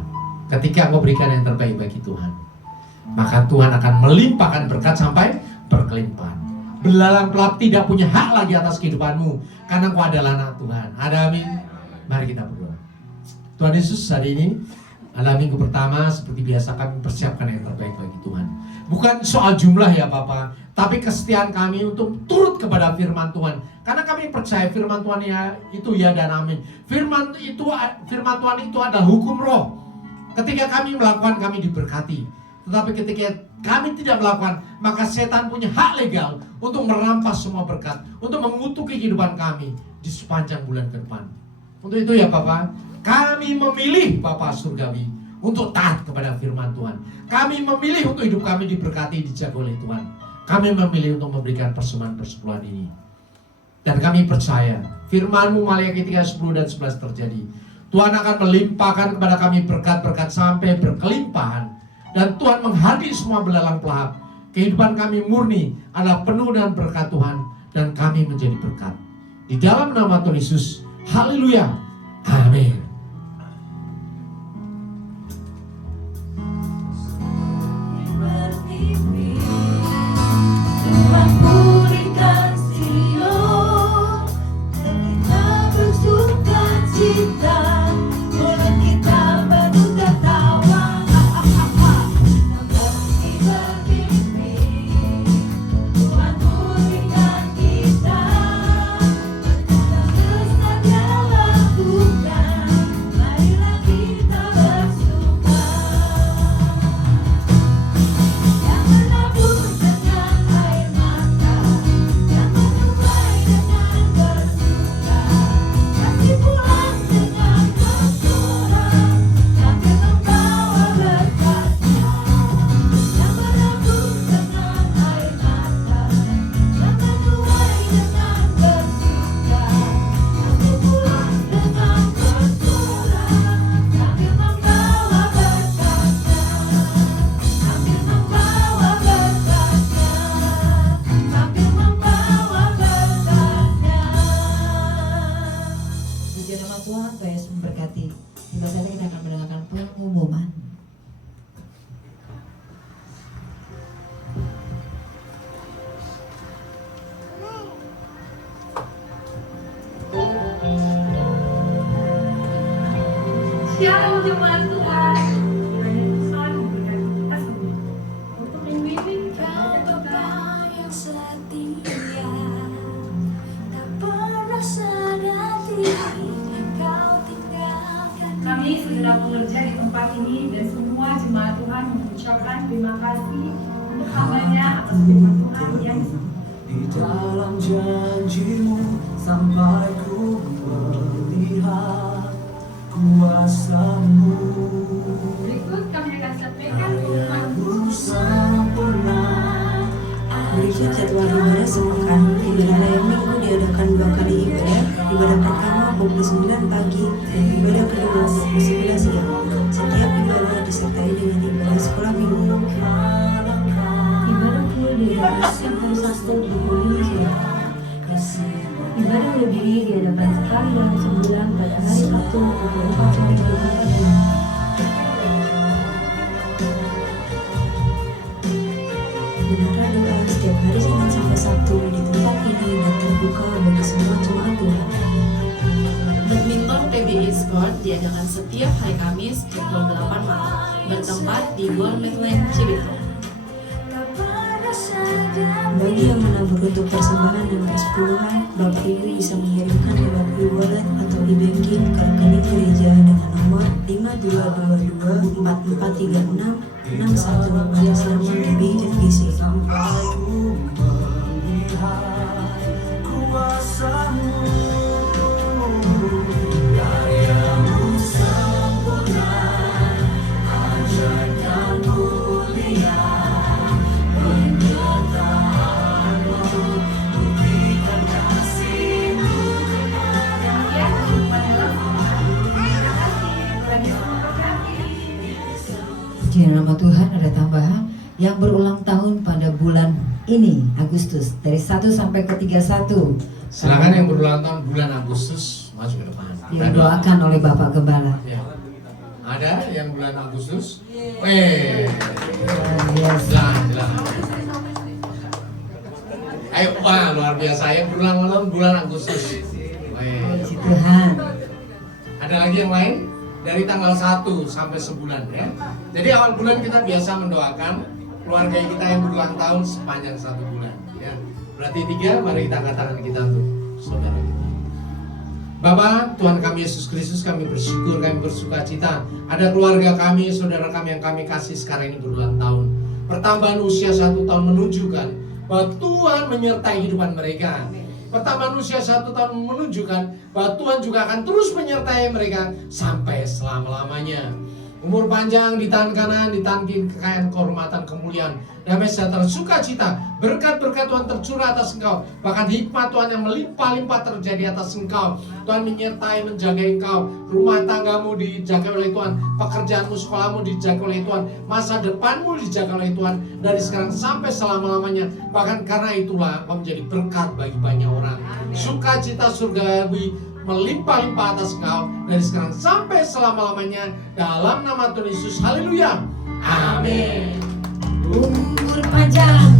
ketika engkau berikan yang terbaik bagi Tuhan, maka Tuhan akan melimpahkan berkat sampai berkelimpahan. Belalang pelahap tidak punya hak lagi atas kehidupanmu, karena engkau adalah anak Tuhan. Ada amin? Mari kita berdoa. Tuhan Yesus, hari ini Adalah minggu pertama seperti biasa kami persiapkan yang terbaik bagi Tuhan. Bukan soal jumlah ya Bapak, tapi kesetiaan kami untuk turut kepada firman Tuhan. Karena kami percaya firman Tuhan ya itu ya dan amin. Firman Tuhan itu adalah hukum roh. Ketika kami melakukan, kami diberkati. Tetapi ketika kami tidak melakukan, maka setan punya hak legal untuk merampas semua berkat, untuk mengutuk kehidupan kami di sepanjang bulan ke depan. Untuk itu ya Bapak, kami memilih Bapak Surgawi untuk taat kepada firman Tuhan. Kami memilih untuk hidup kami diberkati, dijaga oleh Tuhan. Kami memilih untuk memberikan persembahan persepuluhan ini. Dan kami percaya firman-Mu Maliaki 3:10 dan 11 terjadi. Tuhan akan melimpahkan kepada kami berkat-berkat sampai berkelimpahan. Dan Tuhan menghadiri semua belalang pelahap. Kehidupan kami murni adalah penuh dengan berkat Tuhan. Dan kami menjadi berkat. Di dalam nama Tuhan Yesus. Haleluya. Amin. Shalom jemaat Tuhan. Selalu memberkati kita semua. Untuk membimbing Kau Bapa yang setia, tak pernah sadar diri Kau tinggalkan kami sedang bekerja di tempat ini dan semua jemaat Tuhan mengucapkan terima kasih untuk hambanya atas firman Tuhan yang di dalam janji-Mu sampai ku melihat kuasa-Mu. berikut kami akan sampaikan firman Sempurna. Berikut jadwal ibadah sepekan. Ibadah layar minggu diadakan 2 kali ibadah. Ibadah pertama pukul 9 pagi dan ibadah kedua pukul 11 siang. Setiap ibadah disertai dengan ibadah sekolah minggu. Ibadah full diadakan setiap hari Sabtu pukul 5 sore. Ibadah undur diri diadakan sekali dalam sebulan pada hari Sabtu pukul 4 sampai 8 pagi. Menara doa setiap hari Senin sampai Sabtu di tempat ini dan terbuka bagi semua jemaat Tuhan. Badminton PBI Sport diadakan setiap hari Kamis pukul 8 malam, bertempat di World Midland Cibitung. Bagi yang menabur untuk persembahan dan persepuluhan, Bapak Ibu bisa mengirimkan lewat e-wallet atau e-banking ke rekening gereja dengan nomor 5222 4436 61 atas nama BFGC. Sampai ku melihat kuasa-Mu. Karya-Mu sempurna, ajaib dan mulia. Penyertaan-Mu, buktikan kasih-Mu demikian kehidupan dalam Tuhan. Terima kasih. Tuhan Yesus memberkati. Di nama Tuhan ada tambahan yang berulang tahun pada bulan ini Agustus dari 1 sampai ke 31. Silakan yang berulang tahun bulan Agustus maju ke depan. Didoakan oleh Bapak Gembala. Ya. Ada yang bulan Agustus? Yes. Silakan. Ayo, wah luar biasa yang berulang tahun bulan Agustus. Puji Tuhan. Ada lagi yang lain? dari tanggal 1 sampai sebulan ya. Jadi awal bulan kita biasa mendoakan keluarga kita yang berulang tahun sepanjang 1 bulan ya. Berarti 3, mari kita angkat tangan kita untuk saudara kita. Bapa, Tuhan kami Yesus Kristus, kami bersyukur, kami bersuka cita. Ada keluarga kami, saudara kami yang kami kasih sekarang ini berulang tahun. Pertambahan usia 1 tahun menunjukkan bahwa Tuhan menyertai kehidupan mereka. Pertambahan usia 1 tahun menunjukkan bahwa Tuhan juga akan terus menyertai mereka sampai selama-lamanya. Umur panjang di tangan kanan, di tangan kiri, kekayaan, kehormatan, kemuliaan, damai sejahtera, sukacita, berkat-berkat Tuhan tercurah atas engkau. Bahkan hikmat Tuhan yang melimpah-limpah terjadi atas engkau. Tuhan menyertai, menjaga engkau. Rumah tanggamu dijaga oleh Tuhan, pekerjaanmu, sekolahmu dijaga oleh Tuhan, masa depanmu dijaga oleh Tuhan dari sekarang sampai selama-lamanya. Bahkan karena itulah kau menjadi berkat bagi banyak orang. Sukacita surgawi melimpah-limpah atas engkau dari sekarang sampai selama-lamanya, dalam nama Tuhan Yesus. Haleluya. Amin. Umur panjang.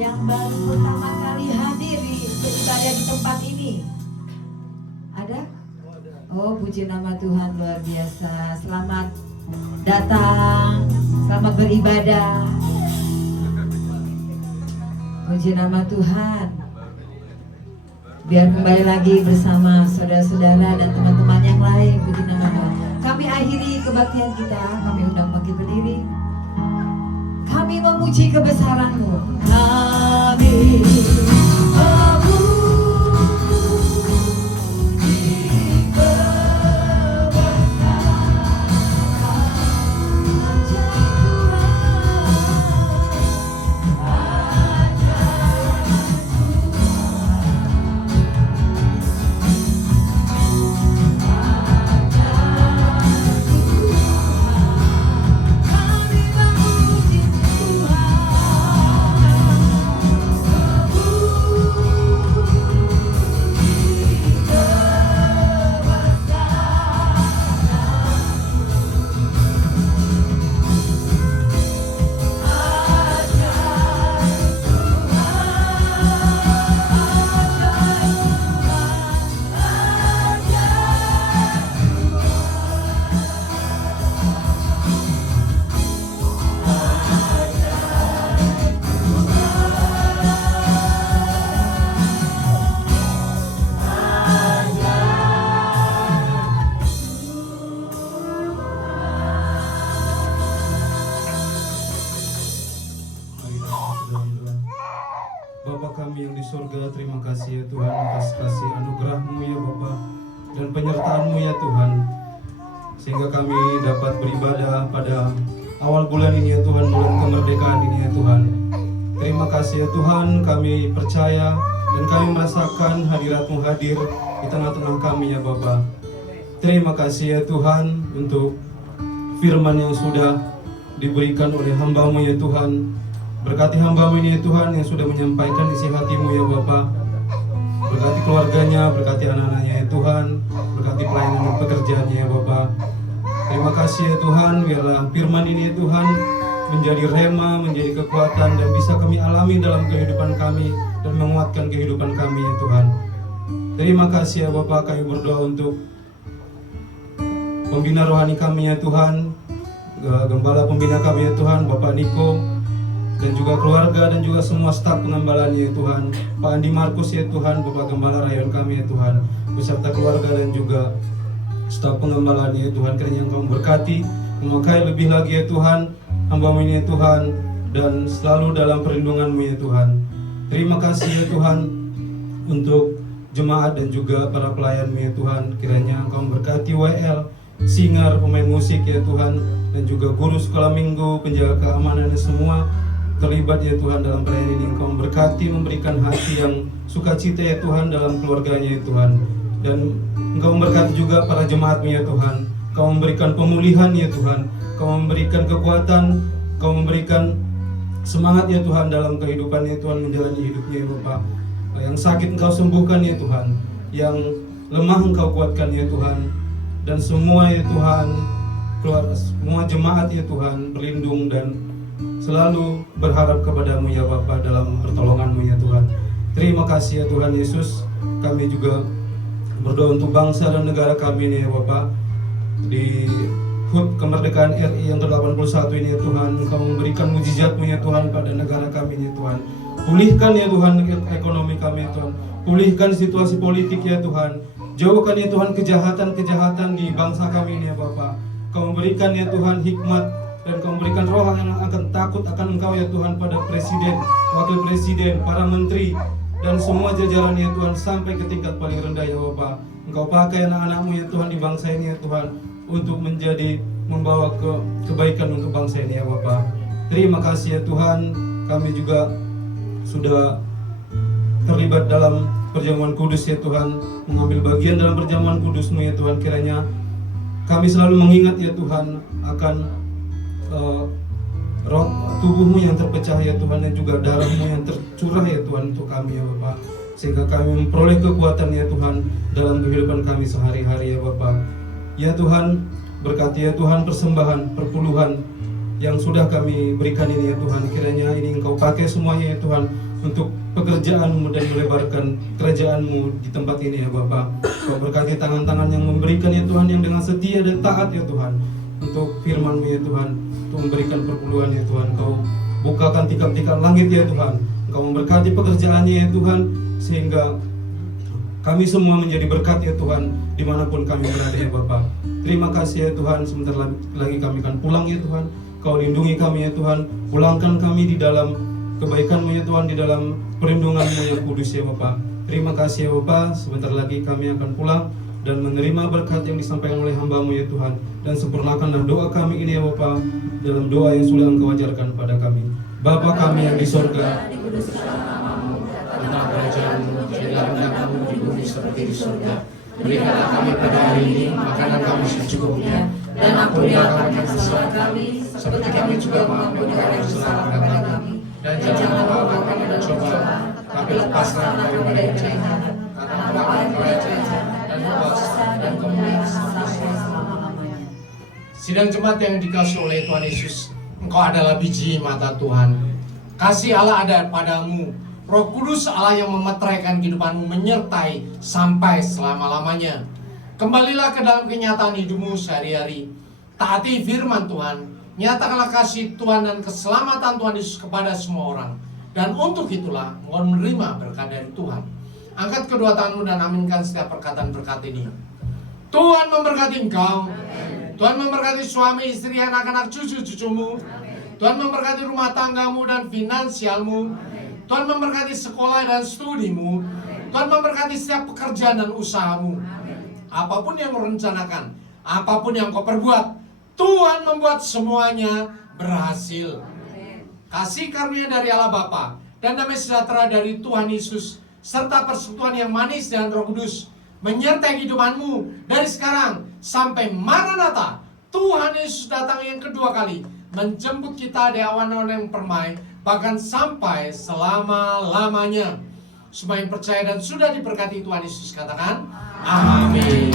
Yang baru pertama kali hadir beribadah di tempat ini, ada? Oh, puji nama Tuhan, luar biasa. Selamat datang, selamat beribadah. Puji nama Tuhan. Biar kembali lagi bersama saudara-saudara dan teman-teman yang lain. Puji nama Tuhan. Kami akhiri kebaktian kita, kami undang bangkit berdiri. Kami memuji kebesaran-Mu. Kami Bapa kami yang di sorga, terima kasih ya Tuhan atas kasih anugerah-Mu ya Bapa dan penyertaan-Mu ya Tuhan, sehingga kami dapat beribadah pada awal bulan ini ya Tuhan, bulan kemerdekaan ini ya Tuhan. Terima kasih ya Tuhan, kami percaya dan kami merasakan hadirat-Mu hadir di tengah-tengah kami ya Bapa. Terima kasih ya Tuhan untuk firman yang sudah diberikan oleh hamba-Mu ya Tuhan. Berkati hamba-Mu ini ya Tuhan yang sudah menyampaikan isi hati-Mu ya Bapa. Berkati keluarganya, berkati anak-anaknya ya Tuhan, berkati pelayanan dan pekerjaannya ya Bapa. Terima kasih ya Tuhan, biarlah firman ini ya Tuhan menjadi rema, menjadi kekuatan dan bisa kami alami dalam kehidupan kami dan menguatkan kehidupan kami ya Tuhan. Terima kasih ya Bapa, kami berdoa untuk pembina rohani kami ya Tuhan, gembala pembina kami ya Tuhan, Bapak Niko, dan juga keluarga dan juga semua staf pengembalaan ya Tuhan, Pak Andi Markus ya Tuhan, Bapak Gembala Rayon kami ya Tuhan, beserta keluarga dan juga staf pengembalaan ya Tuhan, kiranya Engkau memberkati, memakai lebih lagi ya Tuhan, hamba-Mu ini ya Tuhan, dan selalu dalam perlindungan-Mu ya Tuhan. Terima kasih ya Tuhan untuk jemaat dan juga para pelayan-Mu ya Tuhan, kiranya Engkau memberkati WL, singer, pemain musik ya Tuhan, dan juga guru sekolah minggu, penjaga keamanan dan semua terlibat ya Tuhan dalam pelayanan ini. Engkau memberkati, memberikan hati yang sukacita ya Tuhan dalam keluarganya ya Tuhan, dan Engkau memberkati juga para jemaat-Mu ya Tuhan. Engkau memberikan pemulihan ya Tuhan, Engkau memberikan kekuatan, Engkau memberikan semangat ya Tuhan dalam kehidupannya Tuhan, menjalani hidupnya ya Bapa. Yang sakit Engkau sembuhkan ya Tuhan, yang lemah Engkau kuatkan ya Tuhan, dan semua ya Tuhan, semua jemaat ya Tuhan berlindung dan selalu berharap kepadamu ya Bapa dalam pertolongan-Mu ya Tuhan. Terima kasih ya Tuhan Yesus. Kami juga berdoa untuk bangsa dan negara kami ini ya Bapa. Di HUT kemerdekaan RI yang ke-81 ini ya Tuhan, Engkau memberikan mujizat-Mu ya Tuhan pada negara kami ini ya Tuhan. Pulihkan ya Tuhan ekonomi kami ya Tuhan, pulihkan situasi politik ya Tuhan, jauhkan ya Tuhan kejahatan-kejahatan di bangsa kami ini ya Bapa. Kau memberikan ya Tuhan hikmat, dan Kau memberikan roh yang akan takut akan Engkau ya Tuhan pada presiden, wakil presiden, para menteri, dan semua jajaran ya Tuhan sampai ke tingkat paling rendah ya Bapa. Engkau pakai anak-anak-Mu ya Tuhan di bangsa ini ya Tuhan, untuk membawa kebaikan untuk bangsa ini ya Bapa. Terima kasih ya Tuhan, kami juga sudah terlibat dalam perjamuan kudus ya Tuhan, mengambil bagian dalam perjamuan kudus-Mu ya Tuhan. Kiranya kami selalu mengingat ya Tuhan akan roh tubuh-Mu yang terpecah ya Tuhan, dan juga darah-Mu yang tercurah ya Tuhan untuk kami ya Bapa, sehingga kami memperoleh kekuatan ya Tuhan dalam kehidupan kami sehari-hari ya Bapa. Ya Tuhan, berkati ya Tuhan persembahan, perpuluhan yang sudah kami berikan ini ya Tuhan. Kiranya ini Engkau pakai semuanya ya Tuhan untuk pekerjaan-Mu dan melebarkan kerajaan-Mu di tempat ini ya Bapa. Kau berkati tangan-tangan yang memberikan ya Tuhan, yang dengan setia dan taat ya Tuhan untuk firman-Mu ya Tuhan, untuk memberikan perpuluhan ya Tuhan. Kau bukakan tikar-tikar langit ya Tuhan. Engkau memberkati pekerjaannya ya Tuhan, sehingga kami semua menjadi berkat ya Tuhan dimanapun kami berada ya Bapa. Terima kasih ya Tuhan, sebentar lagi kami akan pulang ya Tuhan. Kau lindungi kami ya Tuhan, pulangkan kami di dalam kebaikan-Mu ya Tuhan, di dalam perlindungan-Mu yang kudus ya Bapa. Terima kasih ya Bapa, sebentar lagi kami akan pulang dan menerima berkat yang disampaikan oleh hamba-Mu ya Tuhan. Dan sempurnakanlah doa kami ini ya Bapa, dalam doa yang sudah Engkau ajarkan pada kami. Bapa kami yang di sorga, tentang kerajaan-Mu, jadilah kehendak-Mu di bumi seperti di surga. Berikanlah kami pada hari ini makanan kami secukupnya, dan ampunilah kami kesalahan kami, seperti kami juga mengampuni orang yang bersalah kepada kami. Dan jangan bawa kami mencoba, tapi lepaskan daripada yang jahat. Karena kerajaan dan kuasa dan kemuliaan sampai selama-lamanya. Sidang jemaat yang dikasihi oleh Tuhan Yesus, Engkau adalah biji mata Tuhan. Kasih Allah ada padamu. Roh Kudus Allah yang memeteraikan kehidupanmu menyertai sampai selama-lamanya. Kembalilah ke dalam kenyataan hidupmu sehari-hari. Taati firman Tuhan. Nyatakanlah kasih Tuhan dan keselamatan Tuhan Yesus kepada semua orang. Dan untuk itulah engkau menerima berkat dari Tuhan. Angkat kedua tanganmu dan aminkan setiap perkataan berkat ini. Tuhan memberkati engkau. Tuhan memberkati suami, istri, anak-anak, cucu-cucumu. Tuhan memberkati rumah tanggamu dan finansialmu. Tuhan memberkati sekolah dan studimu. Tuhan memberkati setiap pekerjaan dan usahamu. Apapun yang kau rencanakan, apapun yang kau perbuat, Tuhan membuat semuanya berhasil. Kasih karunia dari Allah Bapa dan damai sejahtera dari Tuhan Yesus, serta persekutuan yang manis dan Roh Kudus menyertai kehidupanmu dari sekarang sampai Maranatha. Tuhan Yesus datang yang kedua kali, menjemput kita di awan-awan yang permai, bahkan sampai selama-lamanya. Semua yang percaya dan sudah diberkati Tuhan Yesus katakan amin.